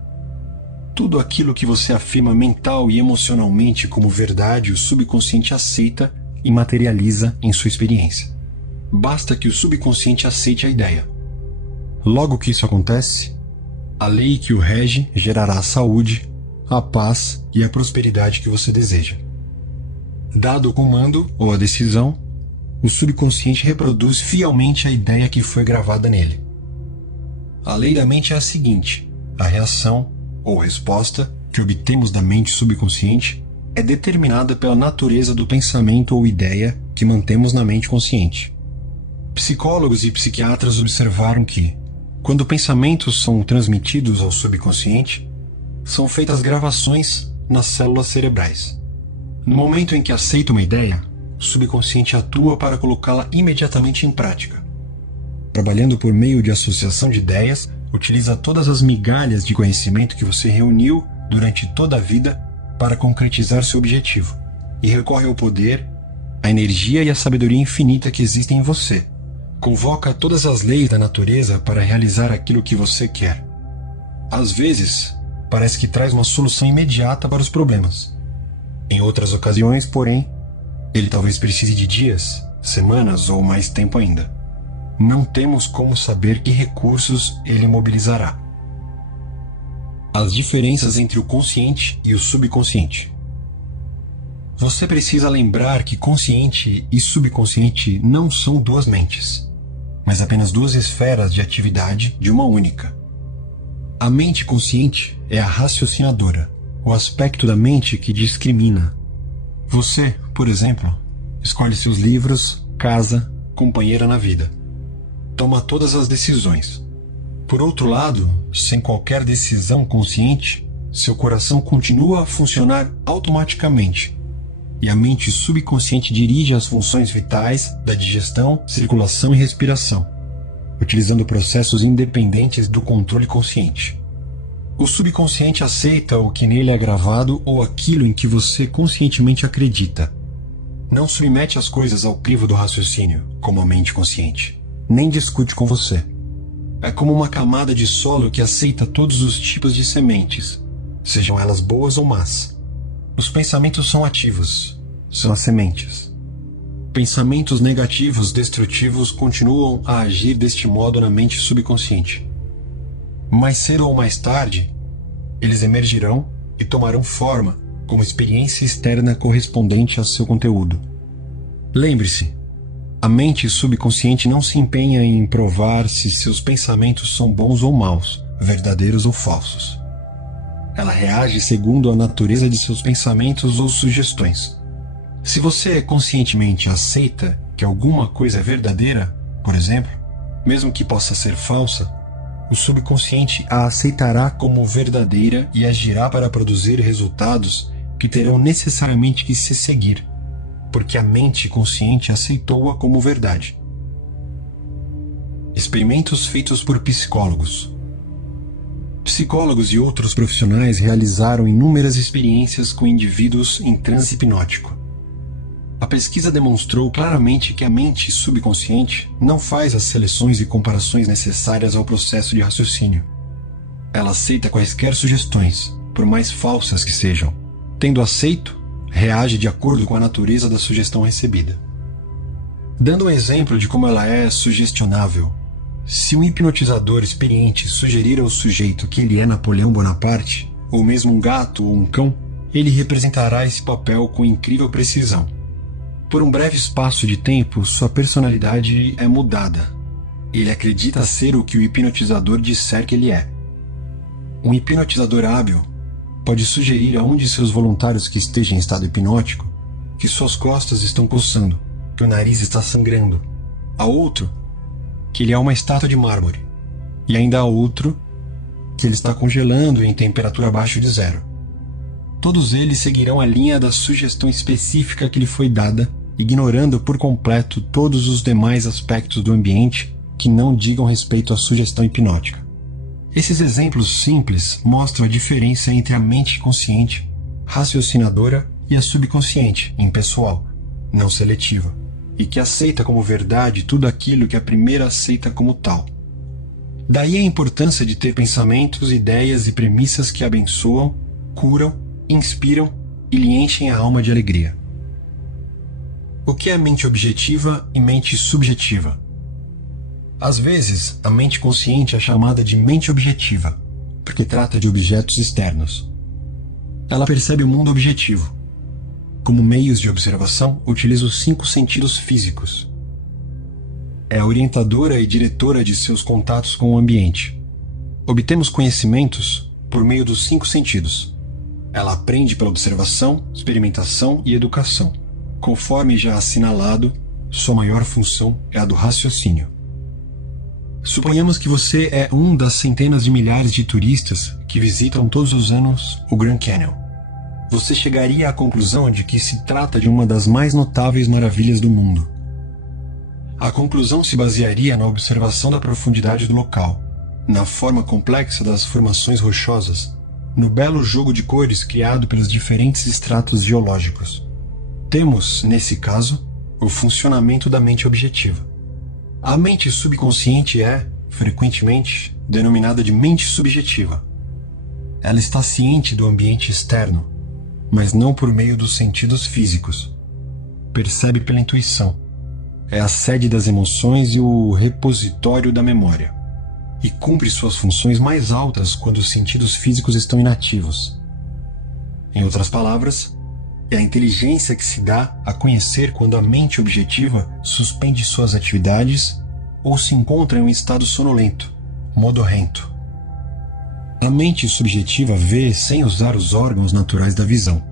Tudo aquilo que você afirma mental e emocionalmente como verdade, o subconsciente aceita e materializa em sua experiência. Basta que o subconsciente aceite a ideia. Logo que isso acontece, a lei que o rege gerará a saúde, a paz e a prosperidade que você deseja. Dado o comando ou a decisão, o subconsciente reproduz fielmente a ideia que foi gravada nele. A lei da mente é a seguinte: a reação ou resposta que obtemos da mente subconsciente é determinada pela natureza do pensamento ou ideia que mantemos na mente consciente. Psicólogos e psiquiatras observaram que, quando pensamentos são transmitidos ao subconsciente, são feitas gravações nas células cerebrais. No momento em que aceita uma ideia, o subconsciente atua para colocá-la imediatamente em prática. Trabalhando por meio de associação de ideias, utiliza todas as migalhas de conhecimento que você reuniu durante toda a vida para concretizar seu objetivo, e recorre ao poder, à energia e à sabedoria infinita que existem em você. Convoca todas as leis da natureza para realizar aquilo que você quer. Às vezes, parece que traz uma solução imediata para os problemas. Em outras ocasiões, porém, ele talvez precise de dias, semanas ou mais tempo ainda. Não temos como saber que recursos ele mobilizará. As diferenças entre o consciente e o subconsciente. Você precisa lembrar que consciente e subconsciente não são duas mentes, mas apenas duas esferas de atividade de uma única. A mente consciente é a raciocinadora, o aspecto da mente que discrimina. Você, por exemplo, escolhe seus livros, casa, companheira na vida. Toma todas as decisões. Por outro lado, sem qualquer decisão consciente, seu coração continua a funcionar automaticamente, e a mente subconsciente dirige as funções vitais da digestão, circulação e respiração, utilizando processos independentes do controle consciente. O subconsciente aceita o que nele é gravado ou aquilo em que você conscientemente acredita. Não submete as coisas ao crivo do raciocínio, como a mente consciente. Nem discute com você. É como uma camada de solo que aceita todos os tipos de sementes, sejam elas boas ou más. Os pensamentos são ativos, são as sementes. Pensamentos negativos, destrutivos, continuam a agir deste modo na mente subconsciente. Mais cedo ou mais tarde, eles emergirão e tomarão forma como experiência externa correspondente a seu conteúdo. Lembre-se, a mente subconsciente não se empenha em provar se seus pensamentos são bons ou maus, verdadeiros ou falsos. Ela reage segundo a natureza de seus pensamentos ou sugestões. Se você conscientemente aceita que alguma coisa é verdadeira, por exemplo, mesmo que possa ser falsa, o subconsciente a aceitará como verdadeira e agirá para produzir resultados que terão necessariamente que se seguir, porque a mente consciente aceitou-a como verdade. Experimentos feitos por psicólogos. Psicólogos e outros profissionais realizaram inúmeras experiências com indivíduos em transe hipnótico. A pesquisa demonstrou claramente que a mente subconsciente não faz as seleções e comparações necessárias ao processo de raciocínio. Ela aceita quaisquer sugestões, por mais falsas que sejam. Tendo aceito, reage de acordo com a natureza da sugestão recebida. Dando um exemplo de como ela é sugestionável, Se um hipnotizador experiente sugerir ao sujeito que ele é Napoleão Bonaparte, ou mesmo um gato ou um cão, ele representará esse papel com incrível precisão. Por um breve espaço de tempo, sua personalidade é mudada. Ele acredita ser o que o hipnotizador disser que ele é. Um hipnotizador hábil pode sugerir a um de seus voluntários que esteja em estado hipnótico que suas costas estão coçando, que o nariz está sangrando. A outro, que ele é uma estátua de mármore. E ainda a outro, que ele está congelando em temperatura abaixo de zero. Todos eles seguirão a linha da sugestão específica que lhe foi dada, ignorando por completo todos os demais aspectos do ambiente que não digam respeito à sugestão hipnótica. Esses exemplos simples mostram a diferença entre a mente consciente, raciocinadora, e a subconsciente, impessoal, não seletiva, e que aceita como verdade tudo aquilo que a primeira aceita como tal. Daí a importância de ter pensamentos, ideias e premissas que abençoam, curam, inspiram e lhe enchem a alma de alegria. O que é mente objetiva e mente subjetiva? Às vezes, a mente consciente é chamada de mente objetiva, porque trata de objetos externos. Ela percebe o mundo objetivo. Como meios de observação, utiliza os 5 sentidos físicos. É a orientadora e diretora de seus contatos com o ambiente. Obtemos conhecimentos por meio dos 5 sentidos. Ela aprende pela observação, experimentação e educação. Conforme já assinalado, sua maior função é a do raciocínio. Suponhamos que você é um das centenas de milhares de turistas que visitam todos os anos o Grand Canyon. Você chegaria à conclusão de que se trata de uma das mais notáveis maravilhas do mundo. A conclusão se basearia na observação da profundidade do local, na forma complexa das formações rochosas, no belo jogo de cores criado pelos diferentes estratos geológicos. Temos, nesse caso, o funcionamento da mente objetiva. A mente subconsciente é, frequentemente, denominada de mente subjetiva. Ela está ciente do ambiente externo, mas não por meio dos sentidos físicos. Percebe pela intuição. É a sede das emoções e o repositório da memória. E cumpre suas funções mais altas quando os sentidos físicos estão inativos. Em outras palavras, é a inteligência que se dá a conhecer quando a mente objetiva suspende suas atividades ou se encontra em um estado sonolento, modorrento. A mente subjetiva vê sem usar os órgãos naturais da visão.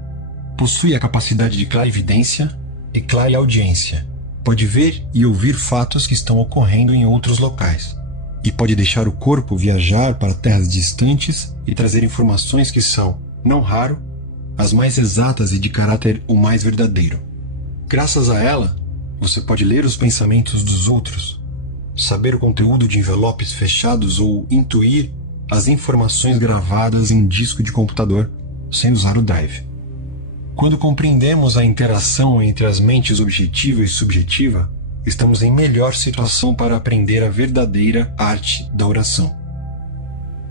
Possui a capacidade de clarividência e clareaudiência. Pode ver e ouvir fatos que estão ocorrendo em outros locais. E pode deixar o corpo viajar para terras distantes e trazer informações que são, não raro, as mais exatas e de caráter o mais verdadeiro. Graças a ela, você pode ler os pensamentos dos outros, saber o conteúdo de envelopes fechados ou intuir as informações gravadas em disco de computador, sem usar o drive. Quando compreendemos a interação entre as mentes objetiva e subjetiva, estamos em melhor situação para aprender a verdadeira arte da oração.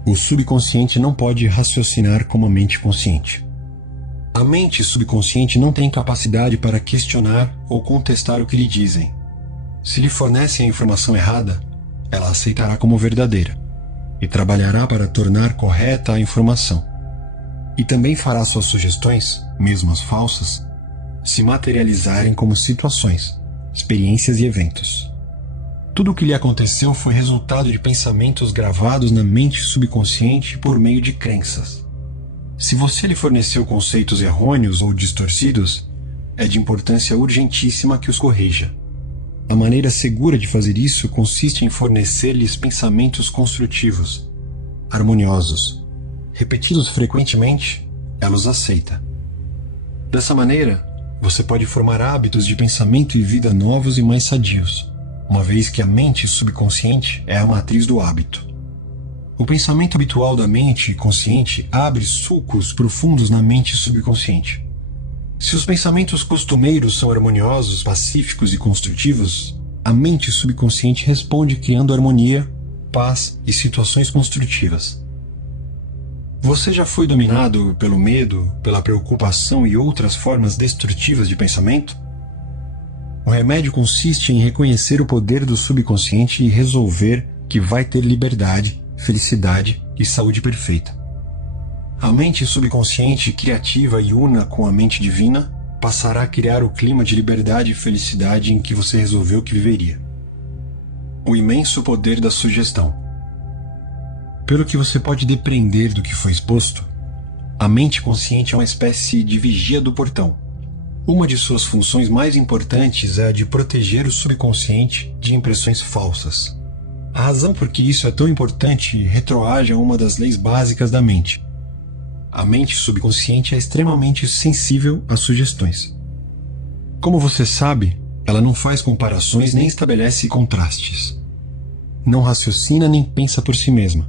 O subconsciente não pode raciocinar como a mente consciente. A mente subconsciente não tem capacidade para questionar ou contestar o que lhe dizem. Se lhe fornecem a informação errada, ela aceitará como verdadeira e trabalhará para tornar correta a informação. E também fará suas sugestões, mesmo as falsas, se materializarem como situações, experiências e eventos. Tudo o que lhe aconteceu foi resultado de pensamentos gravados na mente subconsciente por meio de crenças. Se você lhe forneceu conceitos errôneos ou distorcidos, é de importância urgentíssima que os corrija. A maneira segura de fazer isso consiste em fornecer-lhes pensamentos construtivos, harmoniosos. Repetidos frequentemente, ela os aceita. Dessa maneira, você pode formar hábitos de pensamento e vida novos e mais sadios, uma vez que a mente subconsciente é a matriz do hábito. O pensamento habitual da mente consciente abre sulcos profundos na mente subconsciente. Se os pensamentos costumeiros são harmoniosos, pacíficos e construtivos, a mente subconsciente responde criando harmonia, paz e situações construtivas. Você já foi dominado pelo medo, pela preocupação e outras formas destrutivas de pensamento? O remédio consiste em reconhecer o poder do subconsciente e resolver que vai ter liberdade, felicidade e saúde perfeita. A mente subconsciente criativa e una com a mente divina passará a criar o clima de liberdade e felicidade em que você resolveu que viveria. O imenso poder da sugestão. Pelo que você pode depreender do que foi exposto, a mente consciente é uma espécie de vigia do portão. Uma de suas funções mais importantes é a de proteger o subconsciente de impressões falsas. A razão por que isso é tão importante retroage a uma das leis básicas da mente. A mente subconsciente é extremamente sensível às sugestões. Como você sabe, ela não faz comparações nem estabelece contrastes. Não raciocina nem pensa por si mesma.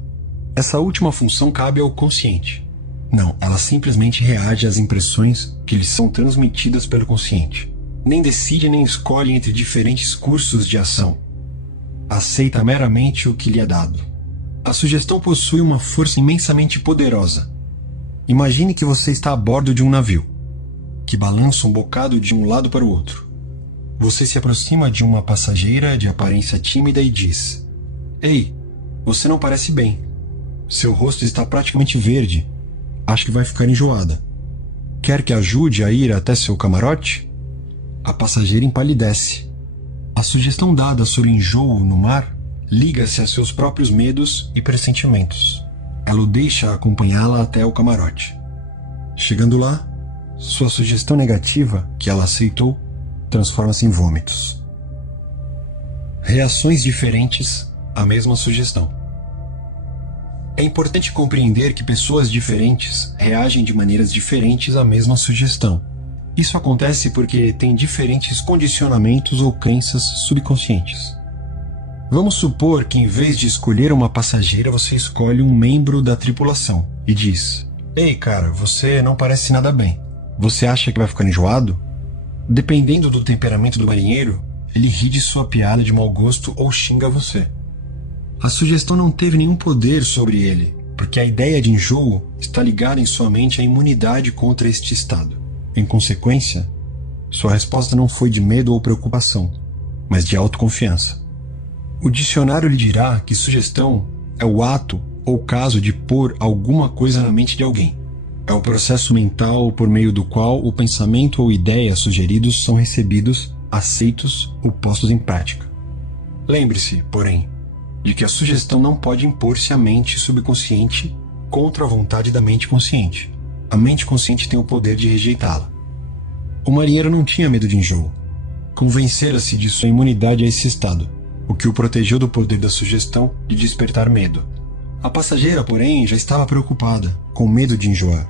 Essa última função cabe ao consciente. Não, ela simplesmente reage às impressões que lhe são transmitidas pelo consciente. Nem decide nem escolhe entre diferentes cursos de ação. Aceita meramente o que lhe é dado. A sugestão possui uma força imensamente poderosa. Imagine que você está a bordo de um navio, que balança um bocado de um lado para o outro. Você se aproxima de uma passageira de aparência tímida e diz: "Ei, você não parece bem. Seu rosto está praticamente verde. Acho que vai ficar enjoada. Quer que ajude a ir até seu camarote?" A passageira empalidece. A sugestão dada sobre enjoo no mar liga-se a seus próprios medos e pressentimentos. Ela o deixa acompanhá-la até o camarote. Chegando lá, sua sugestão negativa, que ela aceitou, transforma-se em vômitos. Reações diferentes à mesma sugestão. É importante compreender que pessoas diferentes reagem de maneiras diferentes à mesma sugestão. Isso acontece porque têm diferentes condicionamentos ou crenças subconscientes. Vamos supor que em vez de escolher uma passageira, você escolhe um membro da tripulação e diz: "Ei, cara, você não parece nada bem. Você acha que vai ficar enjoado?" Dependendo do temperamento do marinheiro, ele ri de sua piada de mau gosto ou xinga você. A sugestão não teve nenhum poder sobre ele, porque a ideia de enjoo está ligada em sua mente à imunidade contra este estado. Em consequência, sua resposta não foi de medo ou preocupação, mas de autoconfiança. O dicionário lhe dirá que sugestão é o ato ou caso de pôr alguma coisa na mente de alguém. É o processo mental por meio do qual o pensamento ou ideia sugeridos são recebidos, aceitos ou postos em prática. Lembre-se, porém, de que a sugestão não pode impor-se à mente subconsciente contra a vontade da mente consciente. A mente consciente tem o poder de rejeitá-la. O marinheiro não tinha medo de enjoo. Convencera-se de sua imunidade a esse estado, o que o protegeu do poder da sugestão de despertar medo. A passageira, porém, já estava preocupada, com medo de enjoar.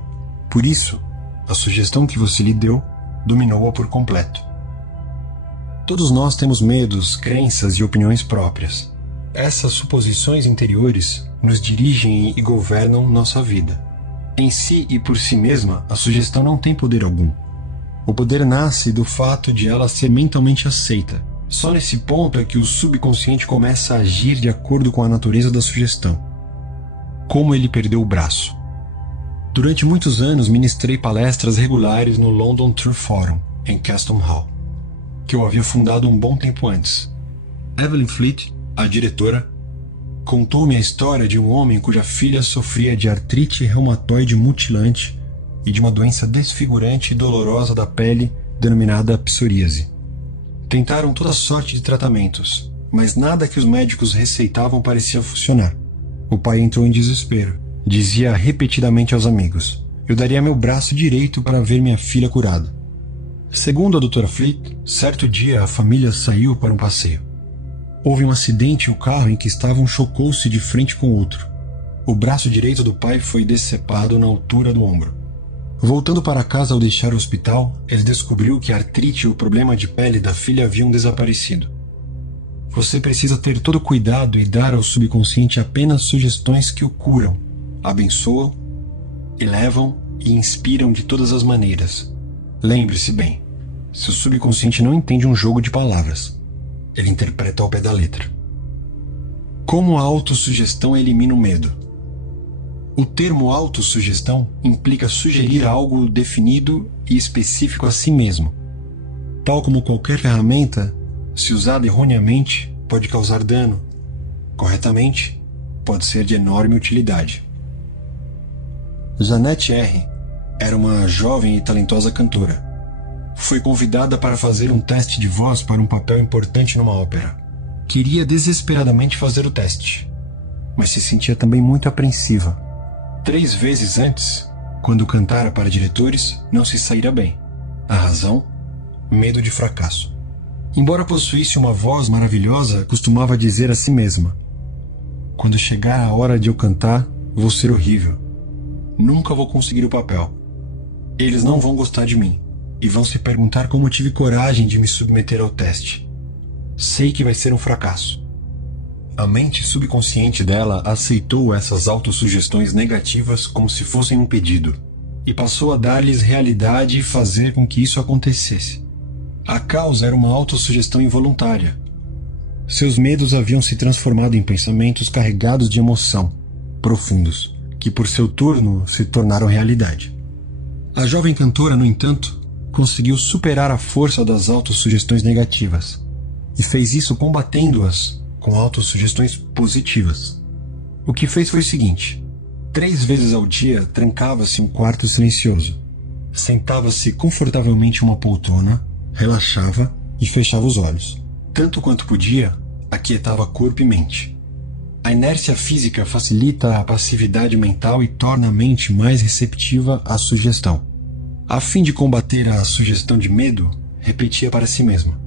Por isso, a sugestão que você lhe deu dominou-a por completo. Todos nós temos medos, crenças e opiniões próprias. Essas suposições interiores nos dirigem e governam nossa vida. Em si e por si mesma, a sugestão não tem poder algum. O poder nasce do fato de ela ser mentalmente aceita. Só nesse ponto é que o subconsciente começa a agir de acordo com a natureza da sugestão. Como ele perdeu o braço. Durante muitos anos ministrei palestras regulares no London Tour Forum, em Castle Hall, que eu havia fundado um bom tempo antes. Evelyn Fleet, a diretora, contou-me a história de um homem cuja filha sofria de artrite reumatoide mutilante e de uma doença desfigurante e dolorosa da pele denominada psoríase. Tentaram toda sorte de tratamentos, mas nada que os médicos receitavam parecia funcionar. O pai entrou em desespero. Dizia repetidamente aos amigos: "Eu daria meu braço direito para ver minha filha curada." Segundo a Dra. Fleet, certo dia a família saiu para um passeio. Houve um acidente e o carro em que estavam chocou-se de frente com outro. O braço direito do pai foi decepado na altura do ombro. Voltando para casa ao deixar o hospital, ele descobriu que a artrite e o problema de pele da filha haviam desaparecido. Você precisa ter todo cuidado e dar ao subconsciente apenas sugestões que o curam, abençoam, elevam e inspiram de todas as maneiras. Lembre-se bem, seu subconsciente não entende um jogo de palavras. Ele interpreta ao pé da letra. Como a autossugestão elimina o medo? O termo autossugestão implica sugerir algo definido e específico a si mesmo. Tal como qualquer ferramenta, se usada erroneamente, pode causar dano, corretamente, pode ser de enorme utilidade. Jeanette R. era uma jovem e talentosa cantora. Foi convidada para fazer um teste de voz para um papel importante numa ópera. Queria desesperadamente fazer o teste, mas se sentia também muito apreensiva. 3 vezes antes, quando cantara para diretores, não se saíra bem. A razão? Medo de fracasso. Embora possuísse uma voz maravilhosa, costumava dizer a si mesma: quando chegar a hora de eu cantar, vou ser horrível. Nunca vou conseguir o papel. Eles não vão gostar de mim e vão se perguntar como tive coragem de me submeter ao teste. Sei que vai ser um fracasso. A mente subconsciente dela aceitou essas autossugestões negativas como se fossem um pedido e passou a dar-lhes realidade e fazer com que isso acontecesse. A causa era uma autossugestão involuntária. Seus medos haviam se transformado em pensamentos carregados de emoção, profundos, que por seu turno se tornaram realidade. A jovem cantora, no entanto, conseguiu superar a força das autossugestões negativas e fez isso combatendo-as com autossugestões positivas. O que fez foi o seguinte: 3 vezes ao dia trancava-se em um quarto silencioso, sentava-se confortavelmente em uma poltrona, relaxava e fechava os olhos. Tanto quanto podia, aquietava corpo e mente. A inércia física facilita a passividade mental e torna a mente mais receptiva à sugestão. A fim de combater a sugestão de medo, repetia para si mesma: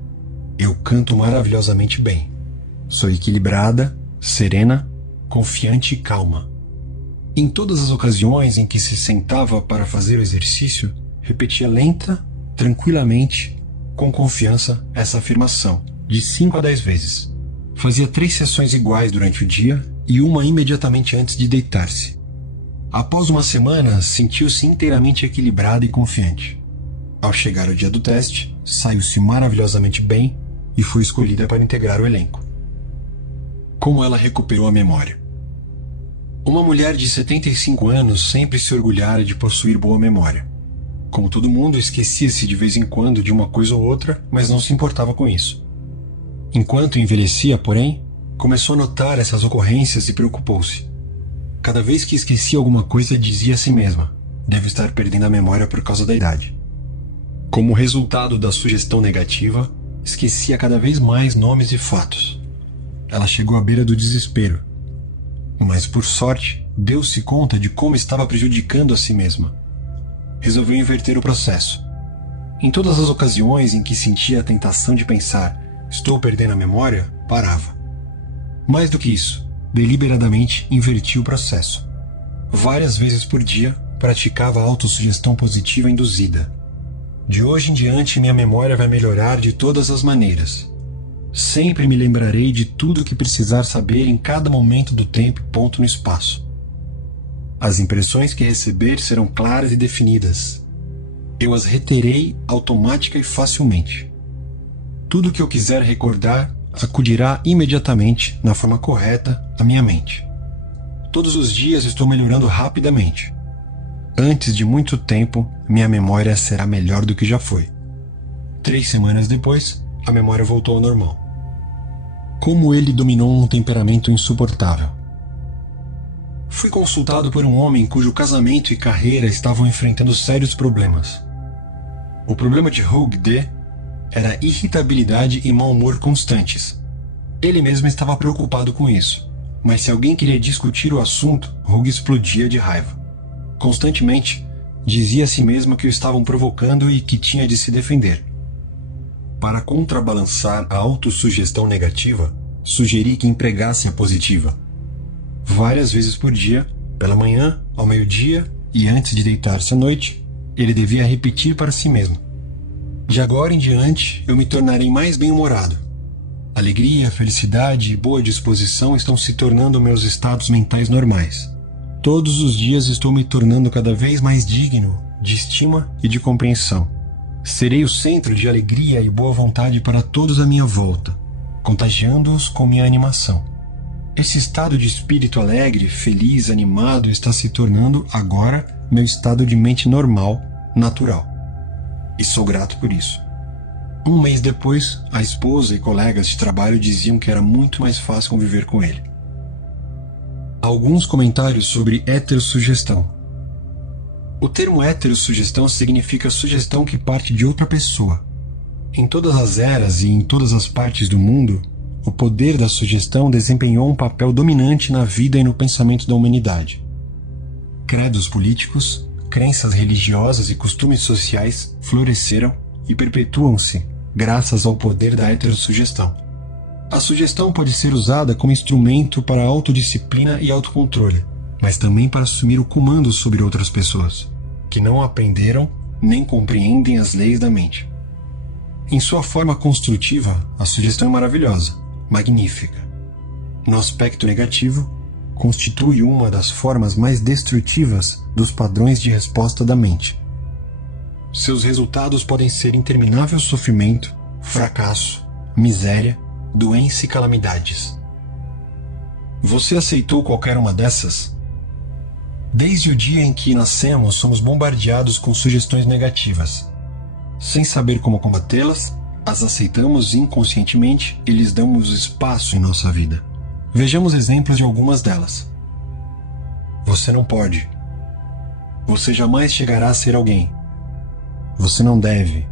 eu canto maravilhosamente bem. Sou equilibrada, serena, confiante e calma. Em todas as ocasiões em que se sentava para fazer o exercício, repetia lenta, tranquilamente, com confiança, essa afirmação, de 5 a 10 vezes. Fazia 3 sessões iguais durante o dia e uma imediatamente antes de deitar-se. Após uma semana, sentiu-se inteiramente equilibrada e confiante. Ao chegar o dia do teste, saiu-se maravilhosamente bem e foi escolhida para integrar o elenco. Como ela recuperou a memória? Uma mulher de 75 anos sempre se orgulhara de possuir boa memória. Como todo mundo, esquecia-se de vez em quando de uma coisa ou outra, mas não se importava com isso. Enquanto envelhecia, porém, começou a notar essas ocorrências e preocupou-se. Cada vez que esquecia alguma coisa, dizia a si mesma: devo estar perdendo a memória por causa da idade. Como resultado da sugestão negativa, esquecia cada vez mais nomes e fatos. Ela chegou à beira do desespero. Mas, por sorte, deu-se conta de como estava prejudicando a si mesma. Resolveu inverter o processo. Em todas as ocasiões em que sentia a tentação de pensar: estou perdendo a memória, parava. Mais do que isso, deliberadamente invertia o processo. Várias vezes por dia, praticava a autossugestão positiva induzida. De hoje em diante, minha memória vai melhorar de todas as maneiras. Sempre me lembrarei de tudo o que precisar saber em cada momento do tempo e ponto no espaço. As impressões que receber serão claras e definidas. Eu as reterei automática e facilmente. Tudo o que eu quiser recordar acudirá imediatamente, na forma correta, à minha mente. Todos os dias estou melhorando rapidamente. Antes de muito tempo, minha memória será melhor do que já foi. 3 semanas depois, a memória voltou ao normal. Como ele dominou um temperamento insuportável. Fui consultado por um homem cujo casamento e carreira estavam enfrentando sérios problemas. O problema de Hugh D. era irritabilidade e mau humor constantes. Ele mesmo estava preocupado com isso, mas se alguém queria discutir o assunto, Hugh explodia de raiva. Constantemente, dizia a si mesmo que o estavam provocando e que tinha de se defender. Para contrabalançar a autossugestão negativa, sugeri que empregasse a positiva. Várias vezes por dia, pela manhã, ao meio-dia e antes de deitar-se à noite, ele devia repetir para si mesmo: de agora em diante, eu me tornarei mais bem-humorado. Alegria, felicidade e boa disposição estão se tornando meus estados mentais normais. Todos os dias estou me tornando cada vez mais digno de estima e de compreensão. Serei o centro de alegria e boa vontade para todos à minha volta, contagiando-os com minha animação. Esse estado de espírito alegre, feliz, animado está se tornando, agora, meu estado de mente normal, natural. E sou grato por isso. 1 mês depois, a esposa e colegas de trabalho diziam que era muito mais fácil conviver com ele. Alguns comentários sobre heterossugestão. O termo heterossugestão significa sugestão que parte de outra pessoa. Em todas as eras e em todas as partes do mundo, o poder da sugestão desempenhou um papel dominante na vida e no pensamento da humanidade. Credos políticos, crenças religiosas e costumes sociais floresceram e perpetuam-se graças ao poder da heterossugestão. A sugestão pode ser usada como instrumento para a autodisciplina e autocontrole, mas também para assumir o comando sobre outras pessoas, que não aprenderam nem compreendem as leis da mente. Em sua forma construtiva, a sugestão é maravilhosa, magnífica. No aspecto negativo, constitui uma das formas mais destrutivas dos padrões de resposta da mente. Seus resultados podem ser interminável sofrimento, fracasso, miséria, doença e calamidades. Você aceitou qualquer uma dessas? Desde o dia em que nascemos, somos bombardeados com sugestões negativas. Sem saber como combatê-las, as aceitamos inconscientemente e lhes damos espaço em nossa vida. Vejamos exemplos de algumas delas. Você não pode. Você jamais chegará a ser alguém. Você não deve.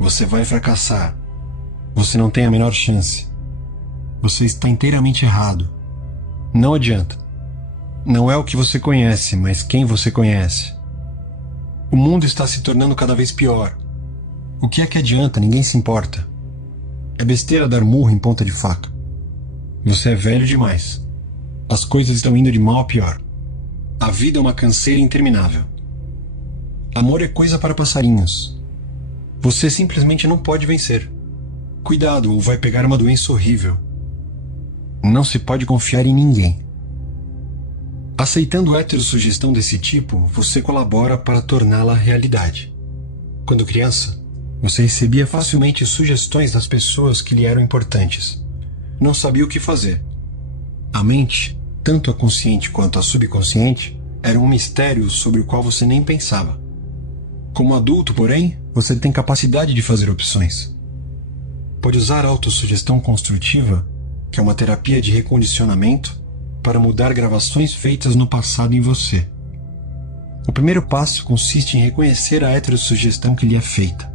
Você vai fracassar. Você não tem a menor chance. Você está inteiramente errado. Não adianta. Não é o que você conhece, mas quem você conhece. O mundo está se tornando cada vez pior. O que é que adianta? Ninguém se importa. É besteira dar murro em ponta de faca. Você é velho demais. As coisas estão indo de mal a pior. A vida é uma canseira interminável. Amor é coisa para passarinhos. Você simplesmente não pode vencer. Cuidado, ou vai pegar uma doença horrível. Não se pode confiar em ninguém. Aceitando heterossugestão desse tipo, você colabora para torná-la realidade. Quando criança, você recebia facilmente sugestões das pessoas que lhe eram importantes. Não sabia o que fazer. A mente, tanto a consciente quanto a subconsciente, era um mistério sobre o qual você nem pensava. Como adulto, porém, você tem capacidade de fazer opções. Pode usar a autossugestão construtiva, que é uma terapia de recondicionamento, para mudar gravações feitas no passado em você. O primeiro passo consiste em reconhecer a heterossugestão que lhe é feita.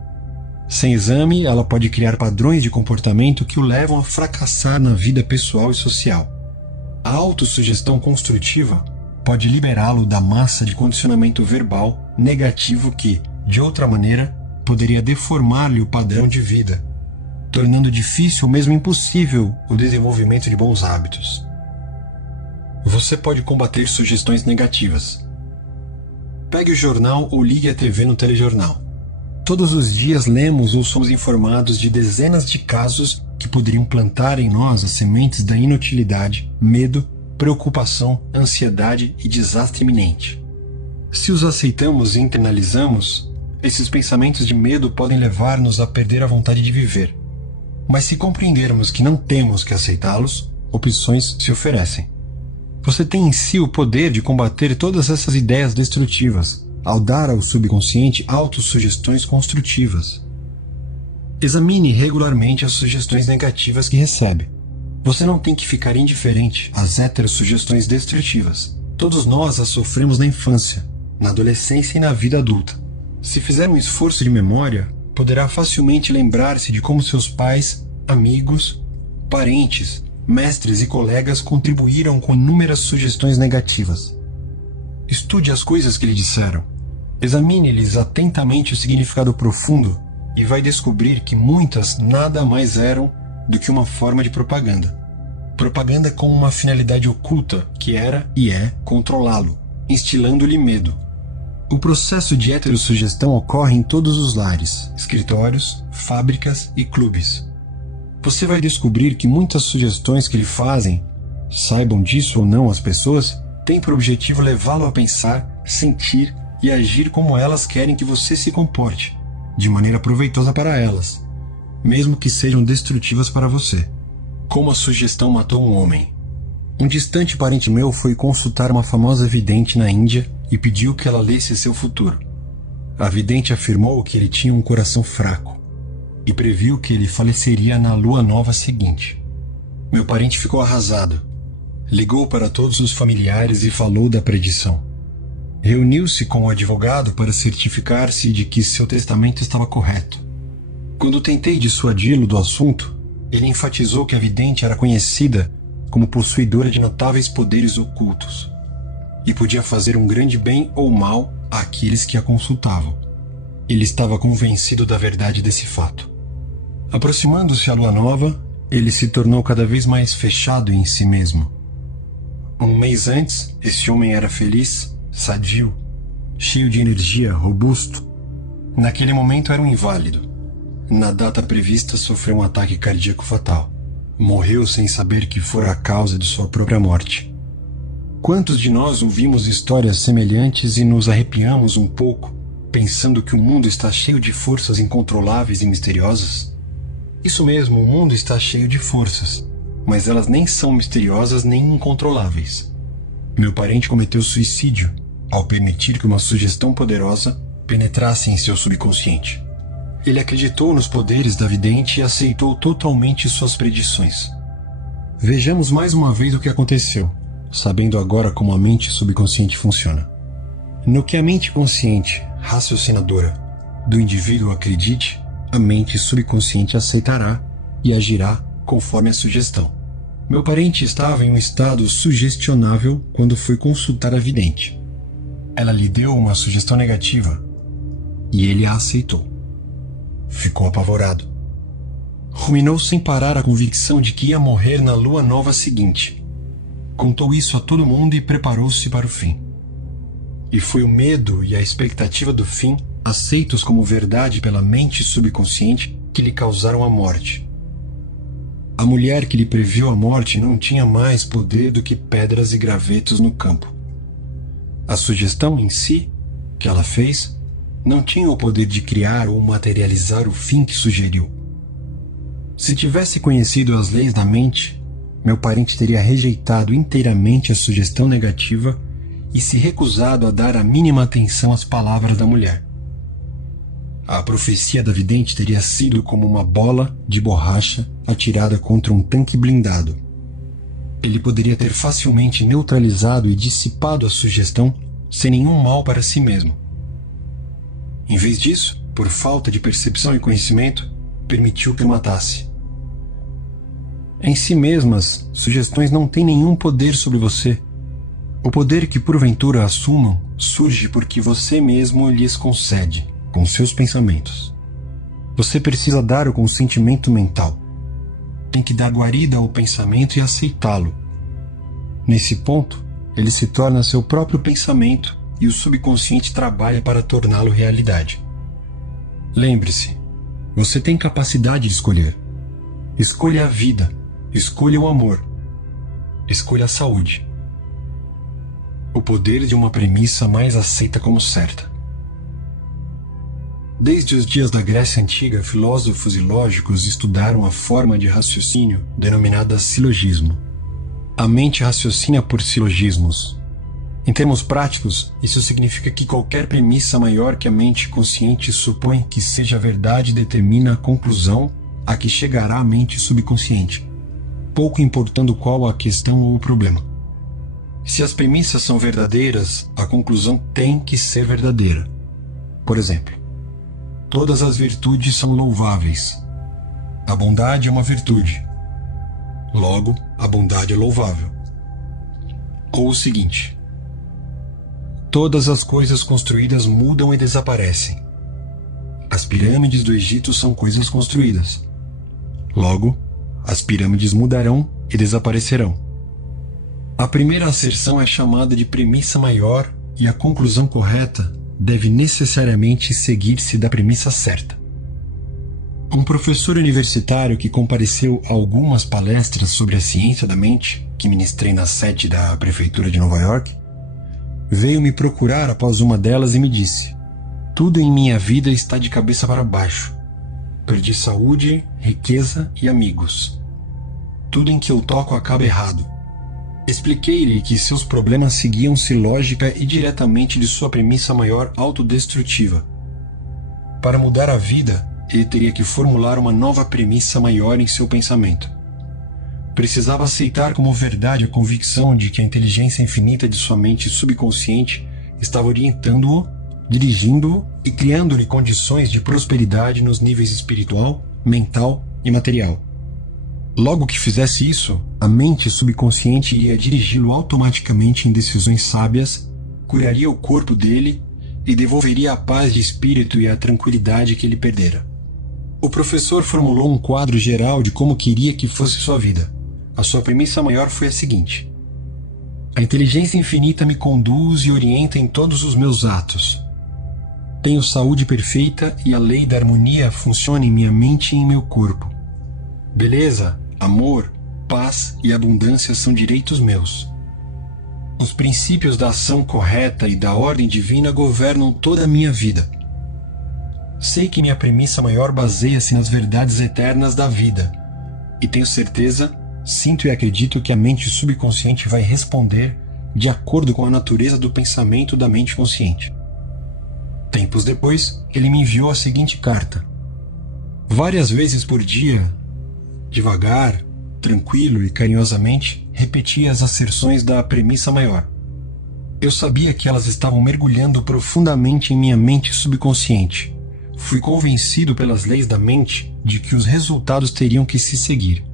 Sem exame, ela pode criar padrões de comportamento que o levam a fracassar na vida pessoal e social. A autossugestão construtiva pode liberá-lo da massa de condicionamento verbal negativo que, de outra maneira, poderia deformar-lhe o padrão de vida, tornando difícil ou mesmo impossível o desenvolvimento de bons hábitos. Você pode combater sugestões negativas. Pegue o jornal ou ligue a TV no telejornal. Todos os dias lemos ou somos informados de dezenas de casos que poderiam plantar em nós as sementes da inutilidade, medo, preocupação, ansiedade e desastre iminente. Se os aceitamos e internalizamos, esses pensamentos de medo podem levar-nos a perder a vontade de viver. Mas se compreendermos que não temos que aceitá-los, opções se oferecem. Você tem em si o poder de combater todas essas ideias destrutivas, ao dar ao subconsciente autossugestões construtivas. Examine regularmente as sugestões negativas que recebe. Você não tem que ficar indiferente às heterossugestões destrutivas. Todos nós as sofremos na infância, na adolescência e na vida adulta. Se fizer um esforço de memória, poderá facilmente lembrar-se de como seus pais, amigos, parentes, mestres e colegas contribuíram com inúmeras sugestões negativas. Estude as coisas que lhe disseram. Examine-lhes atentamente o significado profundo e vai descobrir que muitas nada mais eram do que uma forma de propaganda. Propaganda com uma finalidade oculta que era e é controlá-lo, instilando-lhe medo. O processo de heterossugestão ocorre em todos os lares, escritórios, fábricas e clubes. Você vai descobrir que muitas sugestões que lhe fazem, saibam disso ou não as pessoas, têm por objetivo levá-lo a pensar, sentir e agir como elas querem que você se comporte, de maneira proveitosa para elas, mesmo que sejam destrutivas para você. Como a sugestão matou um homem. Um distante parente meu foi consultar uma famosa vidente na Índia e pediu que ela lesse seu futuro. A vidente afirmou que ele tinha um coração fraco e previu que ele faleceria na lua nova seguinte. Meu parente ficou arrasado. Ligou para todos os familiares e falou da predição. Reuniu-se com o advogado para certificar-se de que seu testamento estava correto. Quando tentei dissuadi-lo do assunto, ele enfatizou que a vidente era conhecida como possuidora de notáveis poderes ocultos e podia fazer um grande bem ou mal àqueles que a consultavam. Ele estava convencido da verdade desse fato. Aproximando-se à lua nova, ele se tornou cada vez mais fechado em si mesmo. Um mês antes, esse homem era feliz, sadio, cheio de energia, robusto. Naquele momento era um inválido. Na data prevista, sofreu um ataque cardíaco fatal. Morreu sem saber que fora a causa de sua própria morte. Quantos de nós ouvimos histórias semelhantes e nos arrepiamos um pouco, pensando que o mundo está cheio de forças incontroláveis e misteriosas? Isso mesmo, o mundo está cheio de forças, mas elas nem são misteriosas nem incontroláveis. Meu parente cometeu suicídio ao permitir que uma sugestão poderosa penetrasse em seu subconsciente. Ele acreditou nos poderes da vidente e aceitou totalmente suas predições. Vejamos mais uma vez o que aconteceu, sabendo agora como a mente subconsciente funciona. No que a mente consciente, raciocinadora, do indivíduo acredite, a mente subconsciente aceitará e agirá conforme a sugestão. Meu parente estava em um estado sugestionável quando foi consultar a vidente. Ela lhe deu uma sugestão negativa e ele a aceitou. Ficou apavorado. Ruminou sem parar a convicção de que ia morrer na lua nova seguinte. Contou isso a todo mundo e preparou-se para o fim. E foi o medo e a expectativa do fim, aceitos como verdade pela mente subconsciente, que lhe causaram a morte. A mulher que lhe previu a morte não tinha mais poder do que pedras e gravetos no campo. A sugestão em si, que ela fez, não tinha o poder de criar ou materializar o fim que sugeriu. Se tivesse conhecido as leis da mente, meu parente teria rejeitado inteiramente a sugestão negativa e se recusado a dar a mínima atenção às palavras da mulher. A profecia da vidente teria sido como uma bola de borracha atirada contra um tanque blindado. Ele poderia ter facilmente neutralizado e dissipado a sugestão sem nenhum mal para si mesmo. Em vez disso, por falta de percepção e conhecimento, permitiu que o matasse. Em si mesmas, sugestões não têm nenhum poder sobre você. O poder que porventura assumam surge porque você mesmo lhes concede, com seus pensamentos. Você precisa dar o consentimento mental. Tem que dar guarida ao pensamento e aceitá-lo. Nesse ponto, ele se torna seu próprio pensamento e o subconsciente trabalha para torná-lo realidade. Lembre-se, você tem capacidade de escolher. Escolha a vida, escolha o amor, escolha a saúde. O poder de uma premissa mais aceita como certa. Desde os dias da Grécia Antiga, filósofos e lógicos estudaram a forma de raciocínio denominada silogismo. A mente raciocina por silogismos. Em termos práticos, isso significa que qualquer premissa maior que a mente consciente supõe que seja verdade determina a conclusão a que chegará a mente subconsciente, pouco importando qual a questão ou o problema. Se as premissas são verdadeiras, a conclusão tem que ser verdadeira. Por exemplo, todas as virtudes são louváveis. A bondade é uma virtude. Logo, a bondade é louvável. Ou o seguinte: todas as coisas construídas mudam e desaparecem. As pirâmides do Egito são coisas construídas. Logo, as pirâmides mudarão e desaparecerão. A primeira asserção é chamada de premissa maior e a conclusão correta deve necessariamente seguir-se da premissa certa. Um professor universitário que compareceu a algumas palestras sobre a ciência da mente, que ministrei na sede da Prefeitura de Nova York, veio me procurar após uma delas e me disse: tudo em minha vida está de cabeça para baixo. Perdi saúde, riqueza e amigos. Tudo em que eu toco acaba errado. Expliquei-lhe que seus problemas seguiam-se lógica e diretamente de sua premissa maior autodestrutiva. Para mudar a vida, ele teria que formular uma nova premissa maior em seu pensamento. Precisava aceitar como verdade a convicção de que a inteligência infinita de sua mente subconsciente estava orientando-o, dirigindo-o e criando-lhe condições de prosperidade nos níveis espiritual, mental e material. Logo que fizesse isso, a mente subconsciente iria dirigi-lo automaticamente em decisões sábias, curaria o corpo dele e devolveria a paz de espírito e a tranquilidade que ele perdera. O professor formulou um quadro geral de como queria que fosse sua vida. A sua premissa maior foi a seguinte: a inteligência infinita me conduz e orienta em todos os meus atos. Tenho saúde perfeita e a lei da harmonia funciona em minha mente e em meu corpo. Beleza, amor, paz e abundância são direitos meus. Os princípios da ação correta e da ordem divina governam toda a minha vida. Sei que minha premissa maior baseia-se nas verdades eternas da vida, e tenho certeza, sinto e acredito que a mente subconsciente vai responder de acordo com a natureza do pensamento da mente consciente. Tempos depois, ele me enviou a seguinte carta. Várias vezes por dia, devagar, tranquilo e carinhosamente, repetia as asserções da premissa maior. Eu sabia que elas estavam mergulhando profundamente em minha mente subconsciente. Fui convencido pelas leis da mente de que os resultados teriam que se seguir.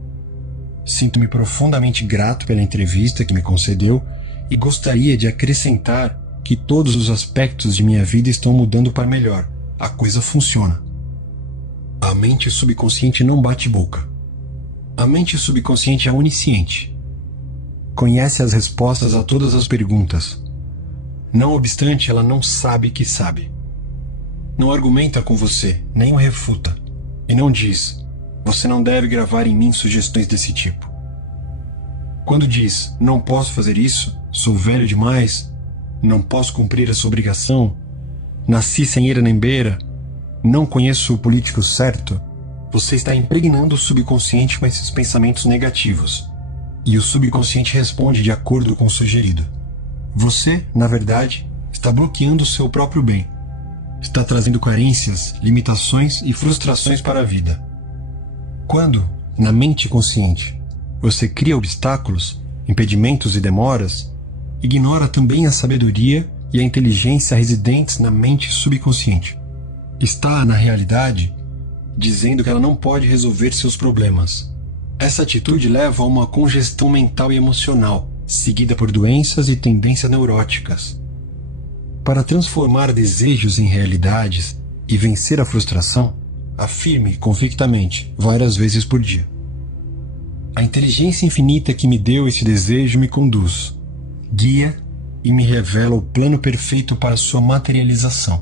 Sinto-me profundamente grato pela entrevista que me concedeu e gostaria de acrescentar que todos os aspectos de minha vida estão mudando para melhor. A coisa funciona. A mente subconsciente não bate boca. A mente subconsciente é onisciente. Conhece as respostas a todas as perguntas. Não obstante, ela não sabe que sabe. Não argumenta com você, nem o refuta. E não diz: você não deve gravar em mim sugestões desse tipo. Quando diz: não posso fazer isso, sou velho demais, não posso cumprir essa obrigação, nasci sem eira nem beira, não conheço o político certo, você está impregnando o subconsciente com esses pensamentos negativos. E o subconsciente responde de acordo com o sugerido. Você, na verdade, está bloqueando o seu próprio bem. Está trazendo carências, limitações e frustrações para a vida. Quando, na mente consciente, você cria obstáculos, impedimentos e demoras, ignora também a sabedoria e a inteligência residentes na mente subconsciente. Está, na realidade, dizendo que ela não pode resolver seus problemas. Essa atitude leva a uma congestão mental e emocional, seguida por doenças e tendências neuróticas. Para transformar desejos em realidades e vencer a frustração, afirme convictamente, várias vezes por dia: a inteligência infinita que me deu esse desejo me conduz, guia e me revela o plano perfeito para sua materialização.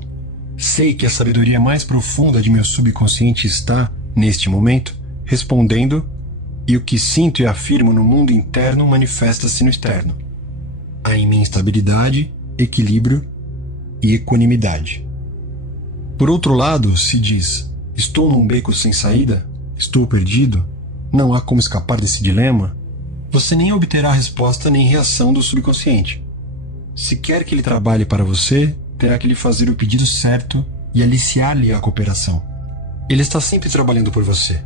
Sei que a sabedoria mais profunda de meu subconsciente está, neste momento, respondendo, e o que sinto e afirmo no mundo interno manifesta-se no externo. Há em mim estabilidade, equilíbrio e equanimidade. Por outro lado, se diz: estou num beco sem saída, estou perdido, não há como escapar desse dilema, você nem obterá resposta nem reação do subconsciente. Se quer que ele trabalhe para você, terá que lhe fazer o pedido certo e aliciar-lhe a cooperação. Ele está sempre trabalhando por você.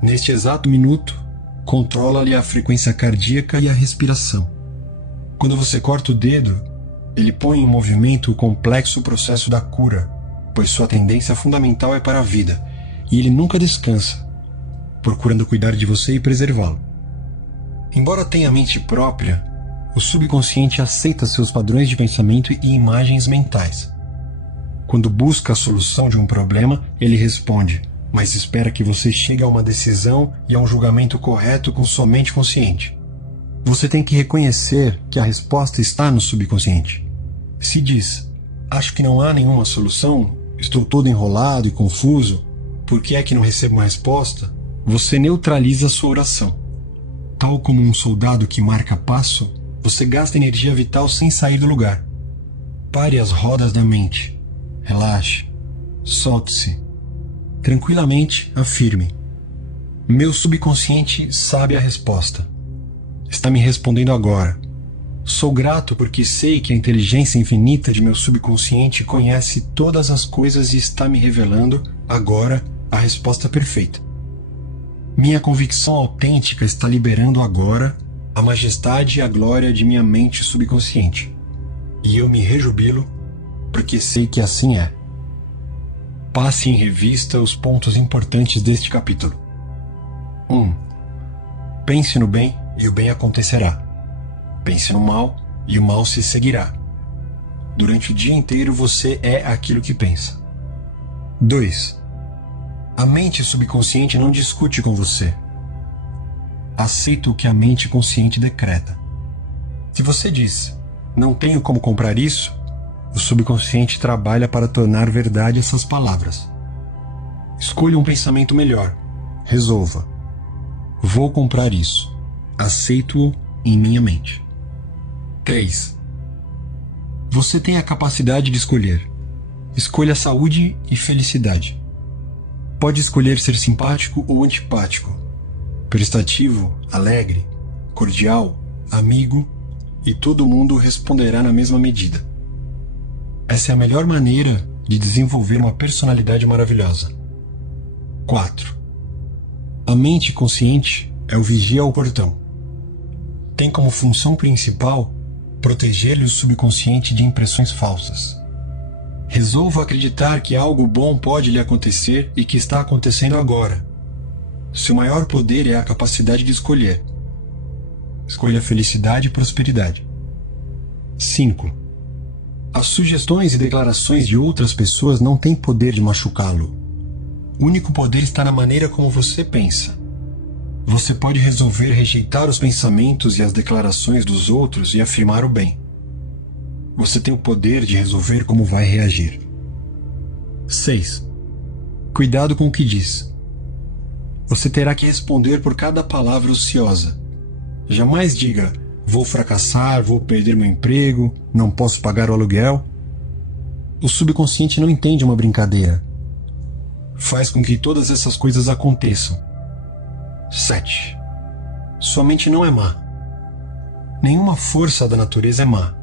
Neste exato minuto, controla-lhe a frequência cardíaca e a respiração. Quando você corta o dedo, ele põe em movimento o complexo processo da cura, pois sua tendência fundamental é para a vida, e ele nunca descansa, procurando cuidar de você e preservá-lo. Embora tenha mente própria, o subconsciente aceita seus padrões de pensamento e imagens mentais. Quando busca a solução de um problema, ele responde, mas espera que você chegue a uma decisão e a um julgamento correto com sua mente consciente. Você tem que reconhecer que a resposta está no subconsciente. Se diz: acho que não há nenhuma solução, estou todo enrolado e confuso, por que é que não recebo uma resposta? Você neutraliza a sua oração. Tal como um soldado que marca passo, você gasta energia vital sem sair do lugar. Pare as rodas da mente. Relaxe. Solte-se. Tranquilamente, afirme: meu subconsciente sabe a resposta. Está me respondendo agora. Sou grato porque sei que a inteligência infinita de meu subconsciente conhece todas as coisas e está me revelando, agora, a resposta perfeita. Minha convicção autêntica está liberando agora a majestade e a glória de minha mente subconsciente. E eu me rejubilo porque sei que assim é. Passe em revista os pontos importantes deste capítulo. 1. Pense no bem e o bem acontecerá. Pense no mal e o mal se seguirá. Durante o dia inteiro você é aquilo que pensa. 2. A mente subconsciente não discute com você. Aceita o que a mente consciente decreta. Se você diz, não tenho como comprar isso, o subconsciente trabalha para tornar verdade essas palavras. Escolha um pensamento melhor. Resolva. Vou comprar isso. Aceito-o em minha mente. 3. Você tem a capacidade de escolher. Escolha saúde e felicidade. Pode escolher ser simpático ou antipático, prestativo, alegre, cordial, amigo, e todo mundo responderá na mesma medida. Essa é a melhor maneira de desenvolver uma personalidade maravilhosa. 4. A mente consciente é o vigia ao portão. Tem como função principal proteger-lhe o subconsciente de impressões falsas. Resolva acreditar que algo bom pode lhe acontecer e que está acontecendo agora. Seu maior poder é a capacidade de escolher. Escolha felicidade e prosperidade. 5. As sugestões e declarações de outras pessoas não têm poder de machucá-lo. O único poder está na maneira como você pensa. Você pode resolver rejeitar os pensamentos e as declarações dos outros e afirmar o bem. Você tem o poder de resolver como vai reagir. 6. Cuidado com o que diz. Você terá que responder por cada palavra ociosa. Jamais diga, vou fracassar, vou perder meu emprego, não posso pagar o aluguel. O subconsciente não entende uma brincadeira. Faz com que todas essas coisas aconteçam. 7. Sua mente não é má. Nenhuma força da natureza é má.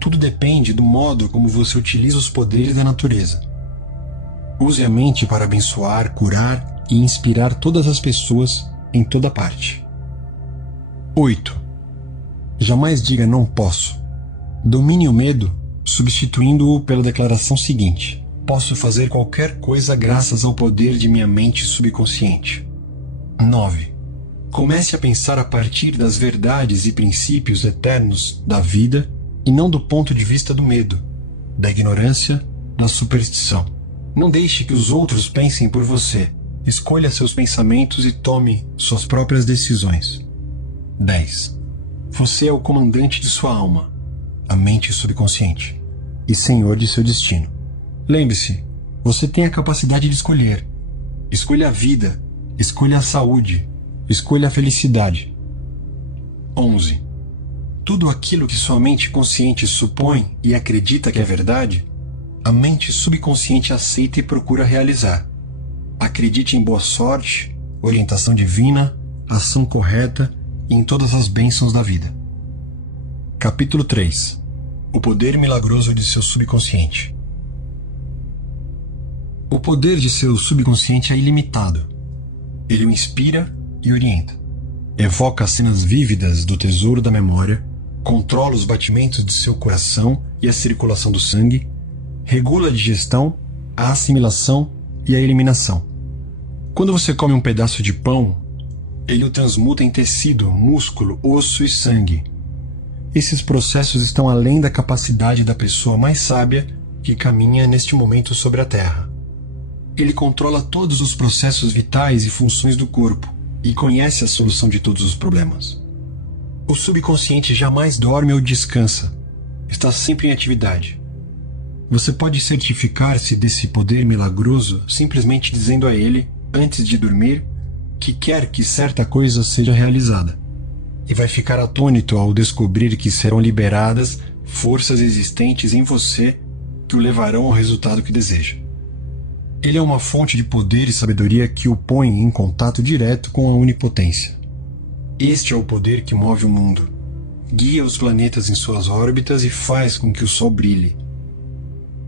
Tudo depende do modo como você utiliza os poderes da natureza. Use a mente para abençoar, curar e inspirar todas as pessoas em toda parte. 8. Jamais diga não posso. Domine o medo, substituindo-o pela declaração seguinte: posso fazer qualquer coisa graças ao poder de minha mente subconsciente. 9. Comece a pensar a partir das verdades e princípios eternos da vida e não do ponto de vista do medo, da ignorância, da superstição. Não deixe que os outros pensem por você. Escolha seus pensamentos e tome suas próprias decisões. 10. Você é o comandante de sua alma, a mente subconsciente, e senhor de seu destino. Lembre-se, você tem a capacidade de escolher. Escolha a vida, escolha a saúde, escolha a felicidade. 11. Tudo aquilo que sua mente consciente supõe e acredita que é verdade, a mente subconsciente aceita e procura realizar. Acredite em boa sorte, orientação divina, ação correta e em todas as bênçãos da vida. Capítulo 3. O poder milagroso de seu subconsciente. O poder de seu subconsciente é ilimitado. Ele o inspira e orienta. Evoca cenas vívidas do tesouro da memória, controla os batimentos de seu coração e a circulação do sangue, regula a digestão, a assimilação e a eliminação. Quando você come um pedaço de pão, ele o transmuta em tecido, músculo, osso e sangue. Esses processos estão além da capacidade da pessoa mais sábia que caminha neste momento sobre a Terra. Ele controla todos os processos vitais e funções do corpo e conhece a solução de todos os problemas. O subconsciente jamais dorme ou descansa. Está sempre em atividade. Você pode certificar-se desse poder milagroso simplesmente dizendo a ele, antes de dormir, que quer que certa coisa seja realizada. E vai ficar atônito ao descobrir que serão liberadas forças existentes em você que o levarão ao resultado que deseja. Ele é uma fonte de poder e sabedoria que o põe em contato direto com a onipotência. Este é o poder que move o mundo. Guia os planetas em suas órbitas e faz com que o Sol brilhe.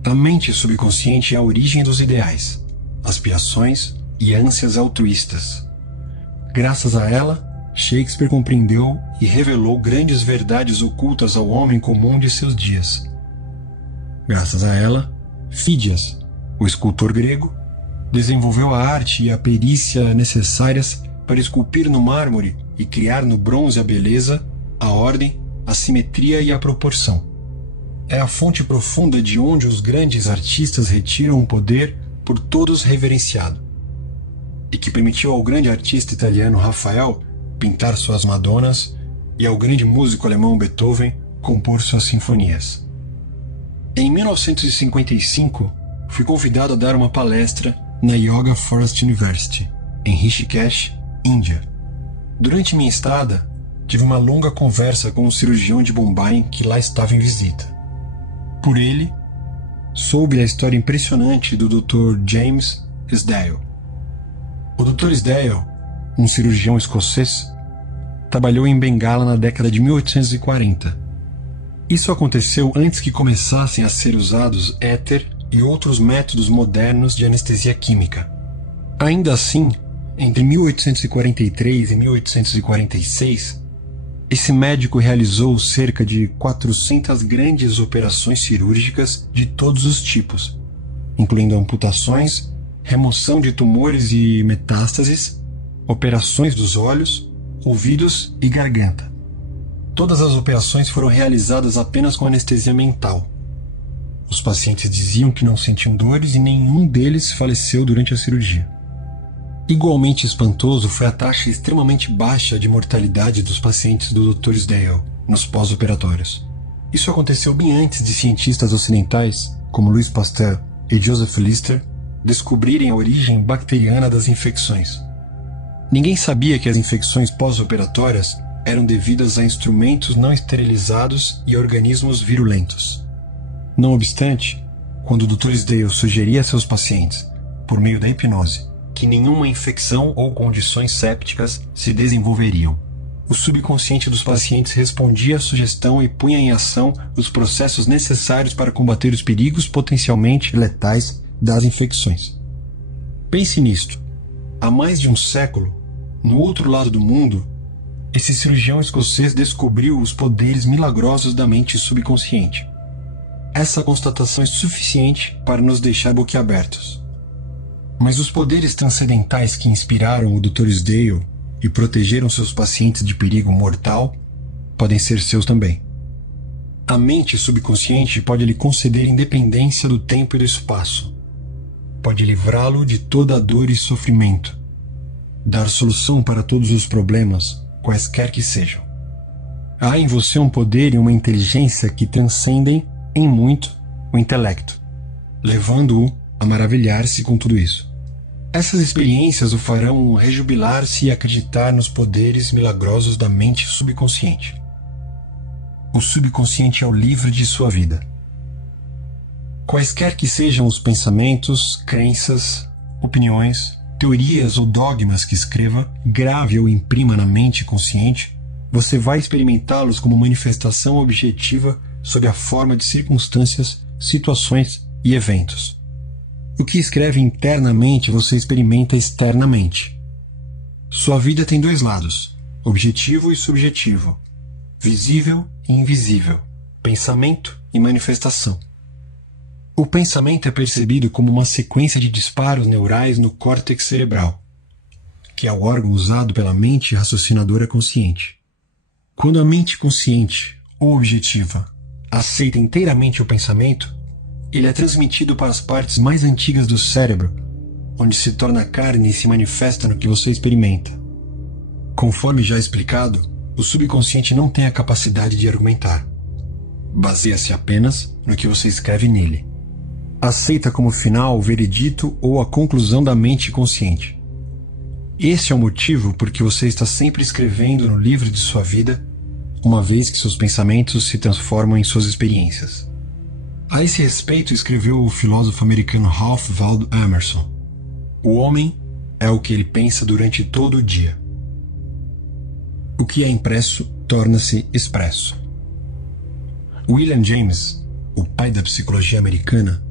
A mente subconsciente é a origem dos ideais, aspirações e ânsias altruístas. Graças a ela, Shakespeare compreendeu e revelou grandes verdades ocultas ao homem comum de seus dias. Graças a ela, Fídias, o escultor grego, desenvolveu a arte e a perícia necessárias para esculpir no mármore e criar no bronze a beleza, a ordem, a simetria e a proporção. É a fonte profunda de onde os grandes artistas retiram o poder por todos reverenciado, e que permitiu ao grande artista italiano Rafael pintar suas Madonas e ao grande músico alemão Beethoven compor suas sinfonias. Em 1955, fui convidado a dar uma palestra na Yoga Forest University, em Rishikesh, Índia. Durante minha estada, tive uma longa conversa com um cirurgião de Bombay que lá estava em visita. Por ele, soube a história impressionante do Dr. James Isdale. O Dr. Isdale, um cirurgião escocês, trabalhou em Bengala na década de 1840. Isso aconteceu antes que começassem a ser usados éter e outros métodos modernos de anestesia química. Ainda assim, entre 1843 e 1846, esse médico realizou cerca de 400 grandes operações cirúrgicas de todos os tipos, incluindo amputações, remoção de tumores e metástases, operações dos olhos, ouvidos e garganta. Todas as operações foram realizadas apenas com anestesia mental. Os pacientes diziam que não sentiam dores e nenhum deles faleceu durante a cirurgia. Igualmente espantoso foi a taxa extremamente baixa de mortalidade dos pacientes do Dr. Isdale nos pós-operatórios. Isso aconteceu bem antes de cientistas ocidentais, como Louis Pasteur e Joseph Lister, descobrirem a origem bacteriana das infecções. Ninguém sabia que as infecções pós-operatórias eram devidas a instrumentos não esterilizados e organismos virulentos. Não obstante, quando o Dr. Isdale sugeria a seus pacientes, por meio da hipnose, que nenhuma infecção ou condições sépticas se desenvolveriam, o subconsciente dos pacientes respondia à sugestão e punha em ação os processos necessários para combater os perigos potencialmente letais das infecções. Pense nisto. Há mais de um século, no outro lado do mundo, esse cirurgião escocês descobriu os poderes milagrosos da mente subconsciente. Essa constatação é suficiente para nos deixar boquiabertos. Mas os poderes transcendentais que inspiraram o Dr. Isdale e protegeram seus pacientes de perigo mortal podem ser seus também. A mente subconsciente pode lhe conceder independência do tempo e do espaço. Pode livrá-lo de toda a dor e sofrimento. Dar solução para todos os problemas, quaisquer que sejam. Há em você um poder e uma inteligência que transcendem em muito o intelecto, levando-o a maravilhar-se com tudo isso. Essas experiências o farão rejubilar-se e acreditar nos poderes milagrosos da mente subconsciente. O subconsciente é o livro de sua vida. Quaisquer que sejam os pensamentos, crenças, opiniões, teorias ou dogmas que escreva, grave ou imprima na mente consciente, você vai experimentá-los como manifestação objetiva sob a forma de circunstâncias, situações e eventos. O que escreve internamente você experimenta externamente. Sua vida tem dois lados, objetivo e subjetivo, visível e invisível, pensamento e manifestação. O pensamento é percebido como uma sequência de disparos neurais no córtex cerebral, que é o órgão usado pela mente raciocinadora consciente. Quando a mente consciente, ou objetiva, aceita inteiramente o pensamento, ele é transmitido para as partes mais antigas do cérebro, onde se torna carne e se manifesta no que você experimenta. Conforme já explicado, o subconsciente não tem a capacidade de argumentar. Baseia-se apenas no que você escreve nele. Aceita como final o veredito ou a conclusão da mente consciente. Esse é o motivo por que você está sempre escrevendo no livro de sua vida, uma vez que seus pensamentos se transformam em suas experiências. A esse respeito escreveu o filósofo americano Ralph Waldo Emerson: o homem é o que ele pensa durante todo o dia. O que é impresso torna-se expresso. William James, o pai da psicologia americana,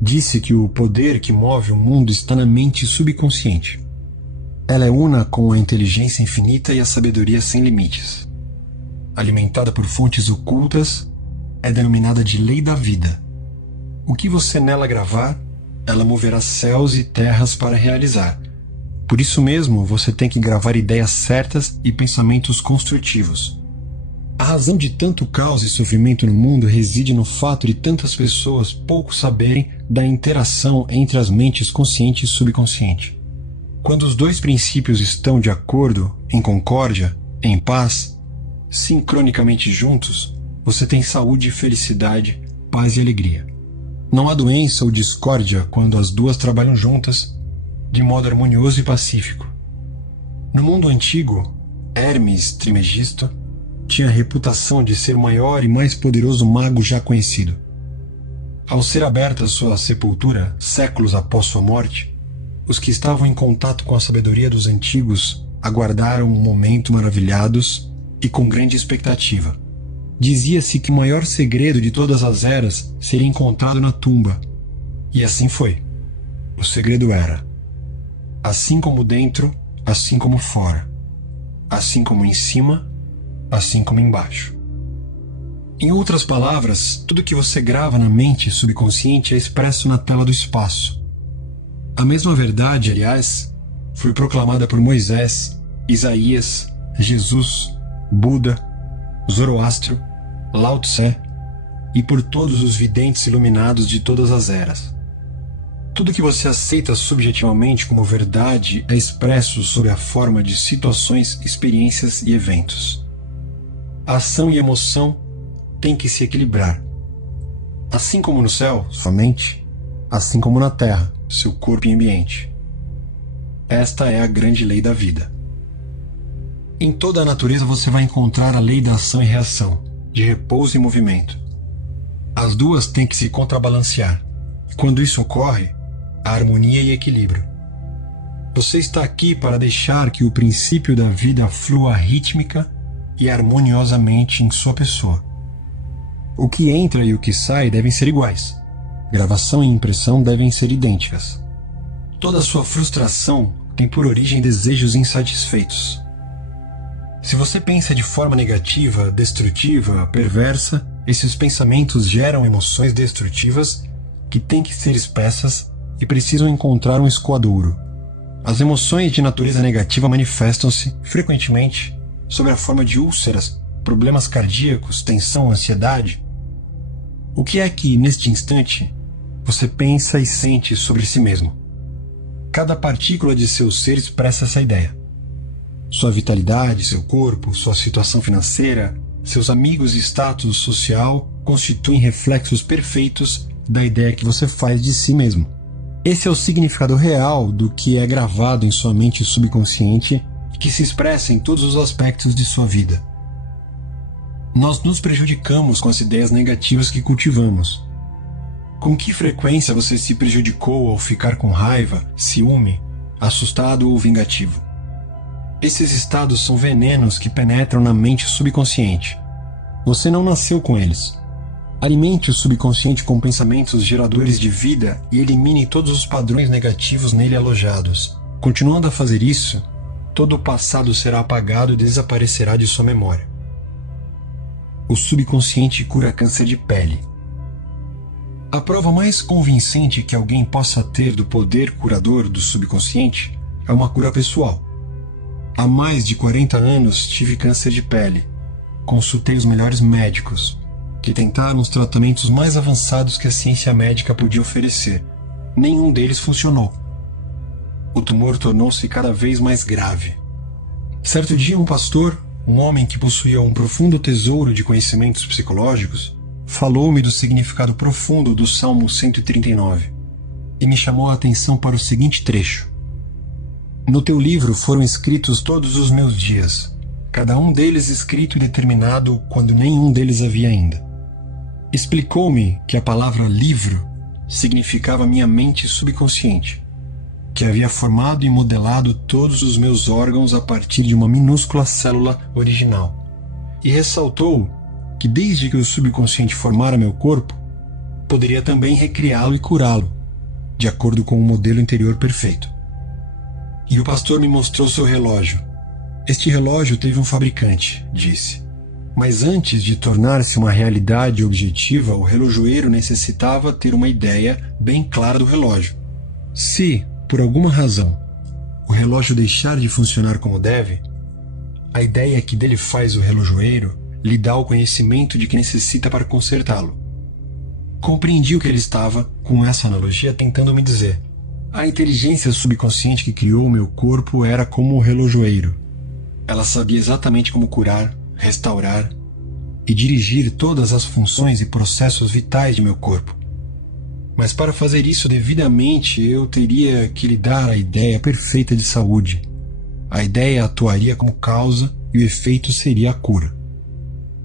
disse que o poder que move o mundo está na mente subconsciente. Ela é una com a inteligência infinita e a sabedoria sem limites. Alimentada por fontes ocultas, é denominada de lei da vida. O que você nela gravar, ela moverá céus e terras para realizar. Por isso mesmo, você tem que gravar ideias certas e pensamentos construtivos. A razão de tanto caos e sofrimento no mundo reside no fato de tantas pessoas pouco saberem da interação entre as mentes consciente e subconsciente. Quando os dois princípios estão de acordo, em concórdia, em paz, sincronicamente juntos, você tem saúde, felicidade, paz e alegria. Não há doença ou discórdia quando as duas trabalham juntas, de modo harmonioso e pacífico. No mundo antigo, Hermes Trismegisto tinha a reputação de ser o maior e mais poderoso mago já conhecido. Ao ser aberta sua sepultura, séculos após sua morte, os que estavam em contato com a sabedoria dos antigos aguardaram um momento maravilhados e com grande expectativa. Dizia-se que o maior segredo de todas as eras seria encontrado na tumba. E assim foi. O segredo era: assim como dentro, assim como fora. Assim como em cima, assim como embaixo. Em outras palavras, tudo que você grava na mente subconsciente é expresso na tela do espaço. A mesma verdade, aliás, foi proclamada por Moisés, Isaías, Jesus, Buda, Zoroastro, Lao Tse e por todos os videntes iluminados de todas as eras. Tudo que você aceita subjetivamente como verdade é expresso sob a forma de situações, experiências e eventos. A ação e a emoção têm que se equilibrar. Assim como no céu, sua mente, assim como na terra, seu corpo e ambiente. Esta é a grande lei da vida. Em toda a natureza você vai encontrar a lei da ação e reação, de repouso e movimento. As duas têm que se contrabalancear. E quando isso ocorre, há harmonia e equilíbrio. Você está aqui para deixar que o princípio da vida flua rítmica e harmoniosamente em sua pessoa. O que entra e o que sai devem ser iguais. Gravação e impressão devem ser idênticas. Toda sua frustração tem por origem desejos insatisfeitos. Se você pensa de forma negativa, destrutiva, perversa, esses pensamentos geram emoções destrutivas que têm que ser espessas e precisam encontrar um escoadouro. As emoções de natureza negativa manifestam-se, frequentemente, sob a forma de úlceras, problemas cardíacos, tensão, ansiedade. O que é que, neste instante, você pensa e sente sobre si mesmo? Cada partícula de seu ser expressa essa ideia. Sua vitalidade, seu corpo, sua situação financeira, seus amigos e status social constituem reflexos perfeitos da ideia que você faz de si mesmo. Esse é o significado real do que é gravado em sua mente subconsciente e que se expressa em todos os aspectos de sua vida. Nós nos prejudicamos com as ideias negativas que cultivamos. Com que frequência você se prejudicou ao ficar com raiva, ciúme, assustado ou vingativo? Esses estados são venenos que penetram na mente subconsciente. Você não nasceu com eles. Alimente o subconsciente com pensamentos geradores de vida e elimine todos os padrões negativos nele alojados. Continuando a fazer isso, todo o passado será apagado e desaparecerá de sua memória. O subconsciente cura câncer de pele. A prova mais convincente que alguém possa ter do poder curador do subconsciente é uma cura pessoal. Há mais de 40 anos tive câncer de pele. Consultei os melhores médicos, que tentaram os tratamentos mais avançados que a ciência médica podia oferecer. Nenhum deles funcionou. O tumor tornou-se cada vez mais grave. Certo dia, um pastor, um homem que possuía um profundo tesouro de conhecimentos psicológicos, falou-me do significado profundo do Salmo 139 e me chamou a atenção para o seguinte trecho: no teu livro foram escritos todos os meus dias, cada um deles escrito e determinado quando nenhum deles havia ainda. Explicou-me que a palavra livro significava minha mente subconsciente, que havia formado e modelado todos os meus órgãos a partir de uma minúscula célula original. E ressaltou que desde que o subconsciente formara meu corpo, poderia também recriá-lo e curá-lo, de acordo com um modelo interior perfeito. E o pastor me mostrou seu relógio. Este relógio teve um fabricante, disse. Mas antes de tornar-se uma realidade objetiva, o relojoeiro necessitava ter uma ideia bem clara do relógio. Se, por alguma razão, o relógio deixar de funcionar como deve, a ideia que dele faz o relojoeiro lhe dá o conhecimento de que necessita para consertá-lo. Compreendi o que ele estava, com essa analogia, tentando me dizer. A inteligência subconsciente que criou o meu corpo era como o relojoeiro. Ela sabia exatamente como curar, restaurar e dirigir todas as funções e processos vitais de meu corpo. Mas para fazer isso devidamente, eu teria que lhe dar a ideia perfeita de saúde. A ideia atuaria como causa e o efeito seria a cura.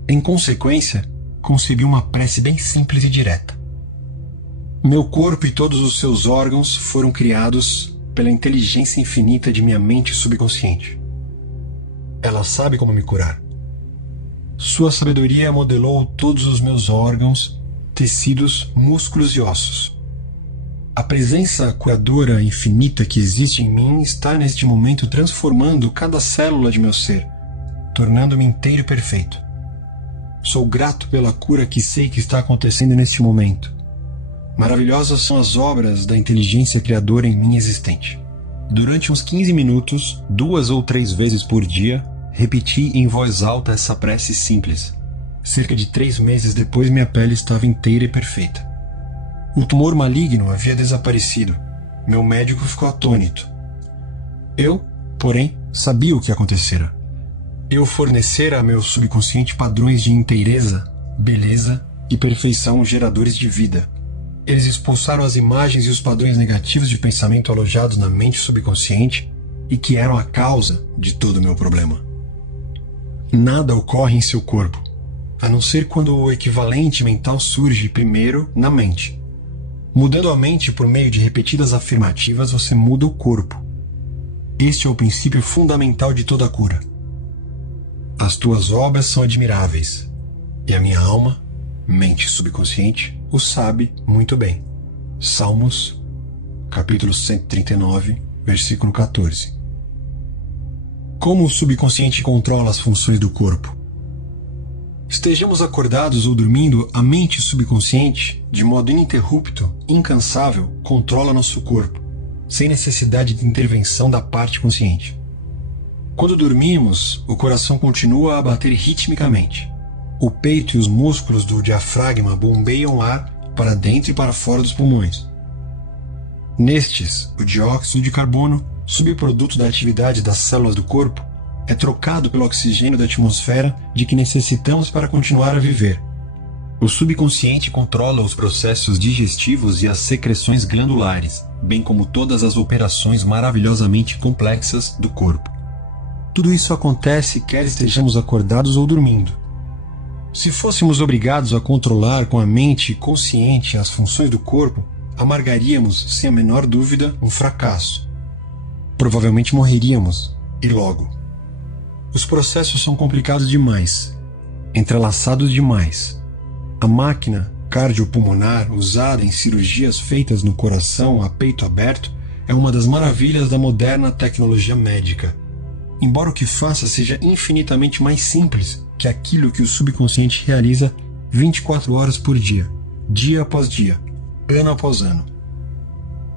Em consequência, concebi uma prece bem simples e direta. Meu corpo e todos os seus órgãos foram criados pela inteligência infinita de minha mente subconsciente. Ela sabe como me curar. Sua sabedoria modelou todos os meus órgãos, tecidos, músculos e ossos. A presença curadora infinita que existe em mim está neste momento transformando cada célula de meu ser, tornando-me inteiro e perfeito. Sou grato pela cura que sei que está acontecendo neste momento. Maravilhosas são as obras da inteligência criadora em mim existente. Durante uns 15 minutos, 2 ou 3 vezes por dia, repeti em voz alta essa prece simples. Cerca de 3 meses depois, minha pele estava inteira e perfeita. O tumor maligno havia desaparecido. Meu médico ficou atônito. Eu, porém, sabia o que acontecera. Eu fornecera a meu subconsciente padrões de inteireza, beleza e perfeição geradores de vida. Eles expulsaram as imagens e os padrões negativos de pensamento alojados na mente subconsciente e que eram a causa de todo o meu problema. Nada ocorre em seu corpo, a não ser quando o equivalente mental surge primeiro na mente. Mudando a mente por meio de repetidas afirmativas, você muda o corpo. Este é o princípio fundamental de toda a cura. As tuas obras são admiráveis, e a minha alma, mente subconsciente, o sabe muito bem. Salmos, capítulo 139, versículo 14. Como o subconsciente controla as funções do corpo? Estejamos acordados ou dormindo, a mente subconsciente, de modo ininterrupto, incansável, controla nosso corpo, sem necessidade de intervenção da parte consciente. Quando dormimos, o coração continua a bater ritmicamente. O peito e os músculos do diafragma bombeiam ar para dentro e para fora dos pulmões. Nestes, o dióxido de carbono, subproduto da atividade das células do corpo, é trocado pelo oxigênio da atmosfera de que necessitamos para continuar a viver. O subconsciente controla os processos digestivos e as secreções glandulares, bem como todas as operações maravilhosamente complexas do corpo. Tudo isso acontece quer estejamos acordados ou dormindo. Se fôssemos obrigados a controlar com a mente consciente as funções do corpo, amargaríamos, sem a menor dúvida, um fracasso. Provavelmente morreríamos, e logo. Os processos são complicados demais, entrelaçados demais. A máquina cardiopulmonar usada em cirurgias feitas no coração a peito aberto é uma das maravilhas da moderna tecnologia médica. Embora o que faça seja infinitamente mais simples que aquilo que o subconsciente realiza 24 horas por dia após dia, ano após ano.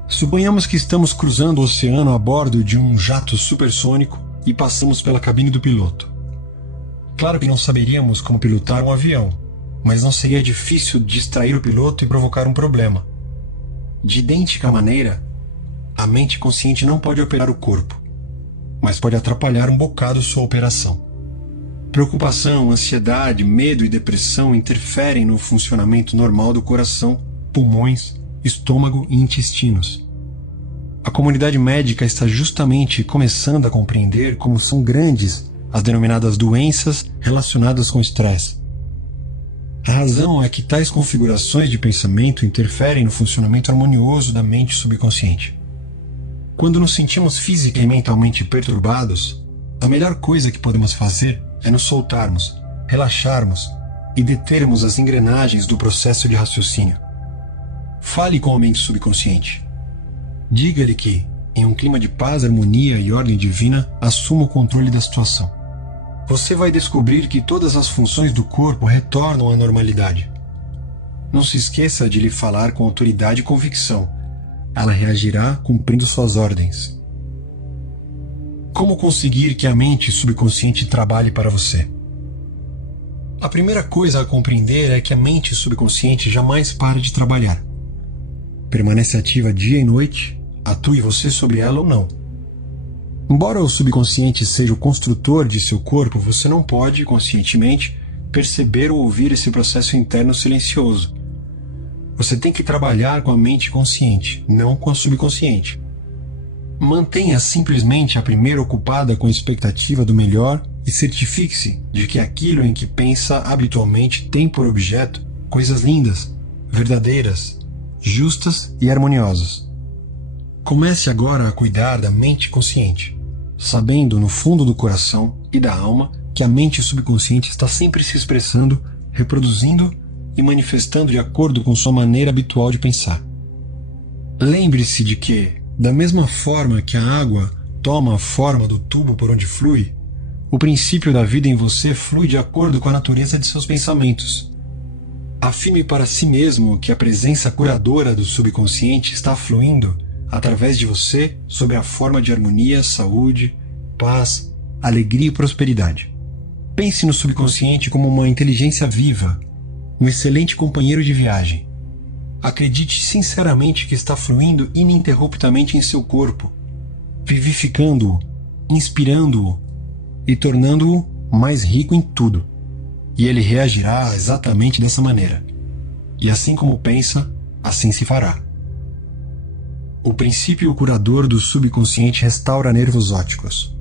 Suponhamos que estamos cruzando o oceano a bordo de um jato supersônico e passamos pela cabine do piloto. Claro que não saberíamos como pilotar um avião, mas não seria difícil distrair o piloto e provocar um problema. De idêntica maneira, a mente consciente não pode operar o corpo, mas pode atrapalhar um bocado sua operação. Preocupação, ansiedade, medo e depressão interferem no funcionamento normal do coração, pulmões, estômago e intestinos. A comunidade médica está justamente começando a compreender como são grandes as denominadas doenças relacionadas com estresse. A razão é que tais configurações de pensamento interferem no funcionamento harmonioso da mente subconsciente. Quando nos sentimos física e mentalmente perturbados, a melhor coisa que podemos fazer é nos soltarmos, relaxarmos e determos as engrenagens do processo de raciocínio. Fale com a mente subconsciente. Diga-lhe que, em um clima de paz, harmonia e ordem divina, assuma o controle da situação. Você vai descobrir que todas as funções do corpo retornam à normalidade. Não se esqueça de lhe falar com autoridade e convicção. Ela reagirá cumprindo suas ordens. Como conseguir que a mente subconsciente trabalhe para você? A primeira coisa a compreender é que a mente subconsciente jamais para de trabalhar. Permanece ativa dia e noite, atue você sobre ela ou não. Embora o subconsciente seja o construtor de seu corpo, você não pode, conscientemente, perceber ou ouvir esse processo interno silencioso. Você tem que trabalhar com a mente consciente, não com a subconsciente. Mantenha simplesmente a primeira ocupada com a expectativa do melhor e certifique-se de que aquilo em que pensa habitualmente tem por objeto coisas lindas, verdadeiras, justas e harmoniosas. Comece agora a cuidar da mente consciente, sabendo no fundo do coração e da alma que a mente subconsciente está sempre se expressando, reproduzindo e manifestando de acordo com sua maneira habitual de pensar. Lembre-se de que, da mesma forma que a água toma a forma do tubo por onde flui, o princípio da vida em você flui de acordo com a natureza de seus pensamentos. Afirme para si mesmo que a presença curadora do subconsciente está fluindo através de você sob a forma de harmonia, saúde, paz, alegria e prosperidade. Pense no subconsciente como uma inteligência viva, um excelente companheiro de viagem. Acredite sinceramente que está fluindo ininterruptamente em seu corpo, vivificando-o, inspirando-o e tornando-o mais rico em tudo. E ele reagirá exatamente dessa maneira. E assim como pensa, assim se fará. O princípio curador do subconsciente restaura nervos ópticos.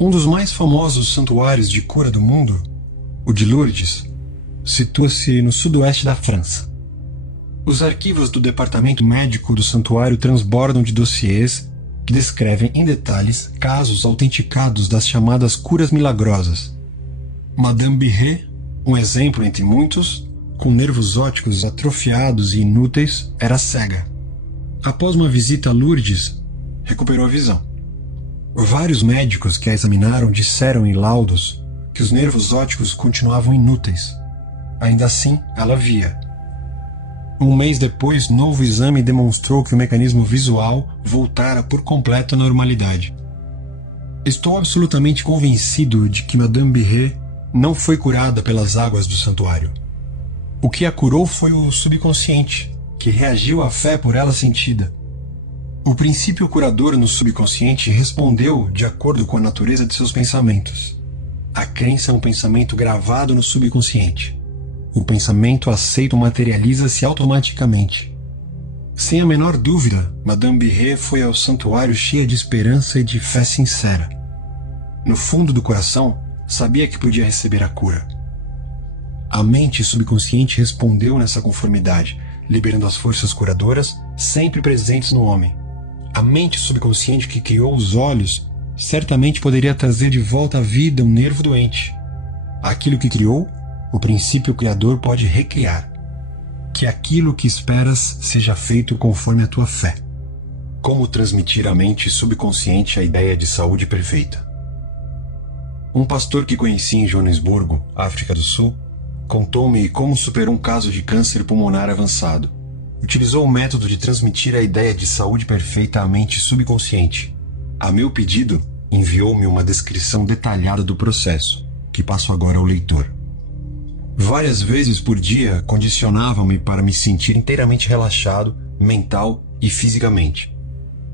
Um dos mais famosos santuários de cura do mundo, o de Lourdes, situa-se no sudoeste da França. Os arquivos do departamento médico do santuário transbordam de dossiês que descrevem em detalhes casos autenticados das chamadas curas milagrosas. Madame Birret, um exemplo entre muitos, com nervos ópticos atrofiados e inúteis, era cega. Após uma visita a Lourdes, recuperou a visão. Vários médicos que a examinaram disseram em laudos que os nervos ópticos continuavam inúteis. Ainda assim, ela via. Um mês depois, novo exame demonstrou que o mecanismo visual voltara por completo à normalidade. Estou absolutamente convencido de que Madame Birret não foi curada pelas águas do santuário. O que a curou foi o subconsciente, que reagiu à fé por ela sentida. O princípio curador no subconsciente respondeu de acordo com a natureza de seus pensamentos. A crença é um pensamento gravado no subconsciente. O pensamento aceito materializa-se automaticamente. Sem a menor dúvida, Madame Birret foi ao santuário cheia de esperança e de fé sincera. No fundo do coração, sabia que podia receber a cura. A mente subconsciente respondeu nessa conformidade, liberando as forças curadoras sempre presentes no homem. A mente subconsciente que criou os olhos certamente poderia trazer de volta à vida um nervo doente. Aquilo que criou, o princípio criador pode recriar. Que aquilo que esperas seja feito conforme a tua fé. Como transmitir à mente subconsciente a ideia de saúde perfeita? Um pastor que conheci em Joanesburgo, África do Sul, contou-me como superou um caso de câncer pulmonar avançado. Utilizou o método de transmitir a ideia de saúde perfeita à mente subconsciente. A meu pedido, enviou-me uma descrição detalhada do processo, que passo agora ao leitor. Várias vezes por dia condicionava-me para me sentir inteiramente relaxado, mental e fisicamente.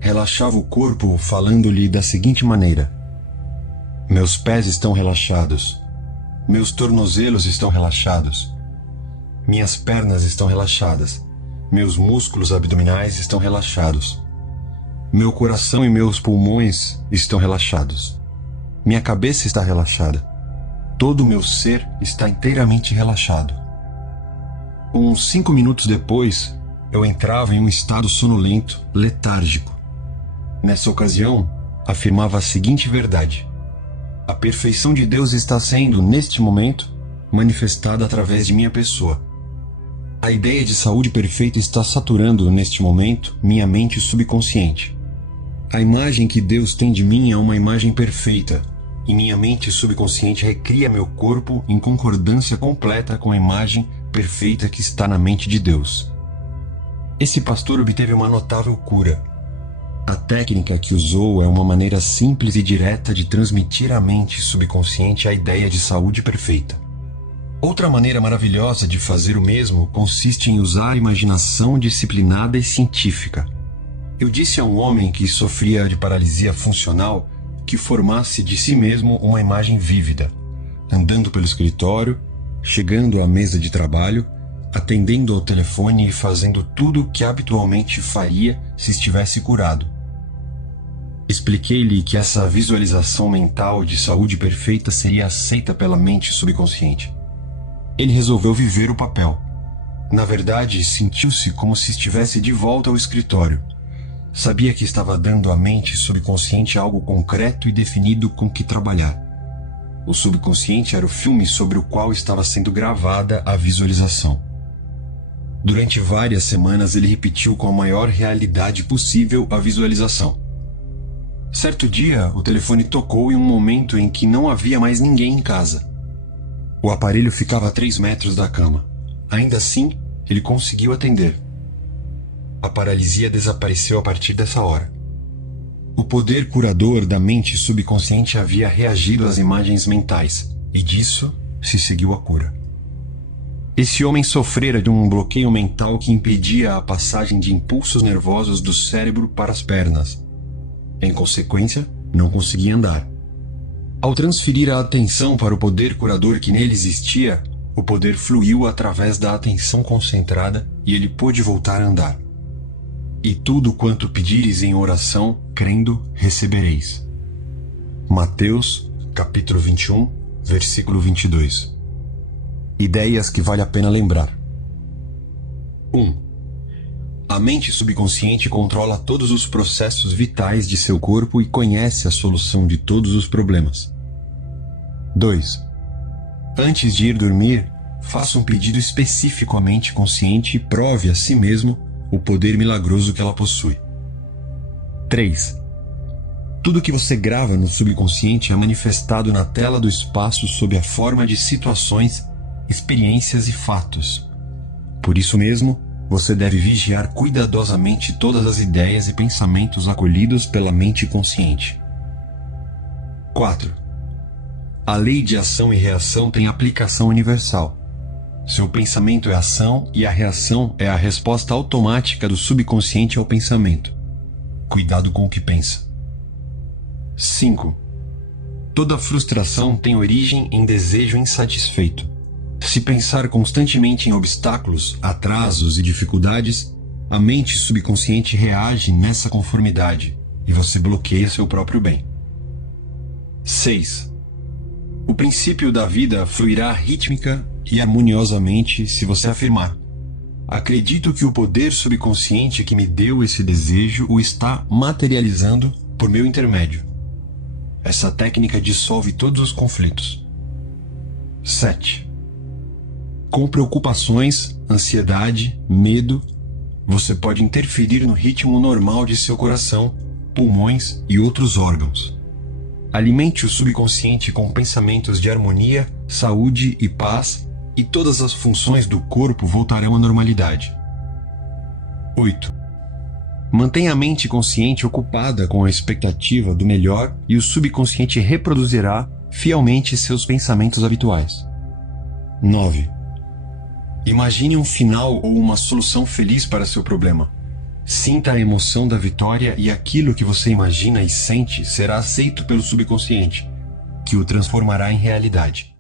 Relaxava o corpo falando-lhe da seguinte maneira: meus pés estão relaxados, meus tornozelos estão relaxados, minhas pernas estão relaxadas, meus músculos abdominais estão relaxados, meu coração e meus pulmões estão relaxados, minha cabeça está relaxada. Todo o meu ser está inteiramente relaxado. Uns 5 minutos depois, eu entrava em um estado sonolento, letárgico. Nessa ocasião, afirmava a seguinte verdade: a perfeição de Deus está sendo, neste momento, manifestada através de minha pessoa. A ideia de saúde perfeita está saturando, neste momento, minha mente subconsciente. A imagem que Deus tem de mim é uma imagem perfeita, e minha mente subconsciente recria meu corpo em concordância completa com a imagem perfeita que está na mente de Deus. Esse pastor obteve uma notável cura. A técnica que usou é uma maneira simples e direta de transmitir à mente subconsciente a ideia de saúde perfeita. Outra maneira maravilhosa de fazer o mesmo consiste em usar a imaginação disciplinada e científica. Eu disse a um homem que sofria de paralisia funcional que formasse de si mesmo uma imagem vívida, andando pelo escritório, chegando à mesa de trabalho, atendendo ao telefone e fazendo tudo o que habitualmente faria se estivesse curado. Expliquei-lhe que essa visualização mental de saúde perfeita seria aceita pela mente subconsciente. Ele resolveu viver o papel. Na verdade, sentiu-se como se estivesse de volta ao escritório. Sabia que estava dando à mente subconsciente algo concreto e definido com que trabalhar. O subconsciente era o filme sobre o qual estava sendo gravada a visualização. Durante várias semanas ele repetiu com a maior realidade possível a visualização. Certo dia, o telefone tocou em um momento em que não havia mais ninguém em casa. O aparelho ficava a 3 metros da cama. Ainda assim, ele conseguiu atender. A paralisia desapareceu a partir dessa hora. O poder curador da mente subconsciente havia reagido às imagens mentais, e disso se seguiu a cura. Esse homem sofrera de um bloqueio mental que impedia a passagem de impulsos nervosos do cérebro para as pernas. Em consequência, não conseguia andar. Ao transferir a atenção para o poder curador que nele existia, o poder fluiu através da atenção concentrada e ele pôde voltar a andar. E tudo quanto pedires em oração, crendo, recebereis. Mateus, capítulo 21, versículo 22. Ideias que vale a pena lembrar. 1. A mente subconsciente controla todos os processos vitais de seu corpo e conhece a solução de todos os problemas. 2. Antes de ir dormir, faça um pedido específico à mente consciente e prove a si mesmo o poder milagroso que ela possui. 3. Tudo que você grava no subconsciente é manifestado na tela do espaço sob a forma de situações, experiências e fatos. Por isso mesmo, você deve vigiar cuidadosamente todas as ideias e pensamentos acolhidos pela mente consciente. 4. A lei de ação e reação tem aplicação universal. Seu pensamento é ação e a reação é a resposta automática do subconsciente ao pensamento. Cuidado com o que pensa. 5. Toda frustração tem origem em desejo insatisfeito. Se pensar constantemente em obstáculos, atrasos e dificuldades, a mente subconsciente reage nessa conformidade e você bloqueia seu próprio bem. 6. O princípio da vida fluirá rítmica e harmoniosamente se você afirmar: acredito que o poder subconsciente que me deu esse desejo o está materializando por meu intermédio. Essa técnica dissolve todos os conflitos. 7. Com preocupações, ansiedade, medo, você pode interferir no ritmo normal de seu coração, pulmões e outros órgãos. Alimente o subconsciente com pensamentos de harmonia, saúde e paz, e todas as funções do corpo voltarão à normalidade. 8. Mantenha a mente consciente ocupada com a expectativa do melhor e o subconsciente reproduzirá fielmente seus pensamentos habituais. 9. Imagine um final ou uma solução feliz para seu problema. Sinta a emoção da vitória e aquilo que você imagina e sente será aceito pelo subconsciente, que o transformará em realidade.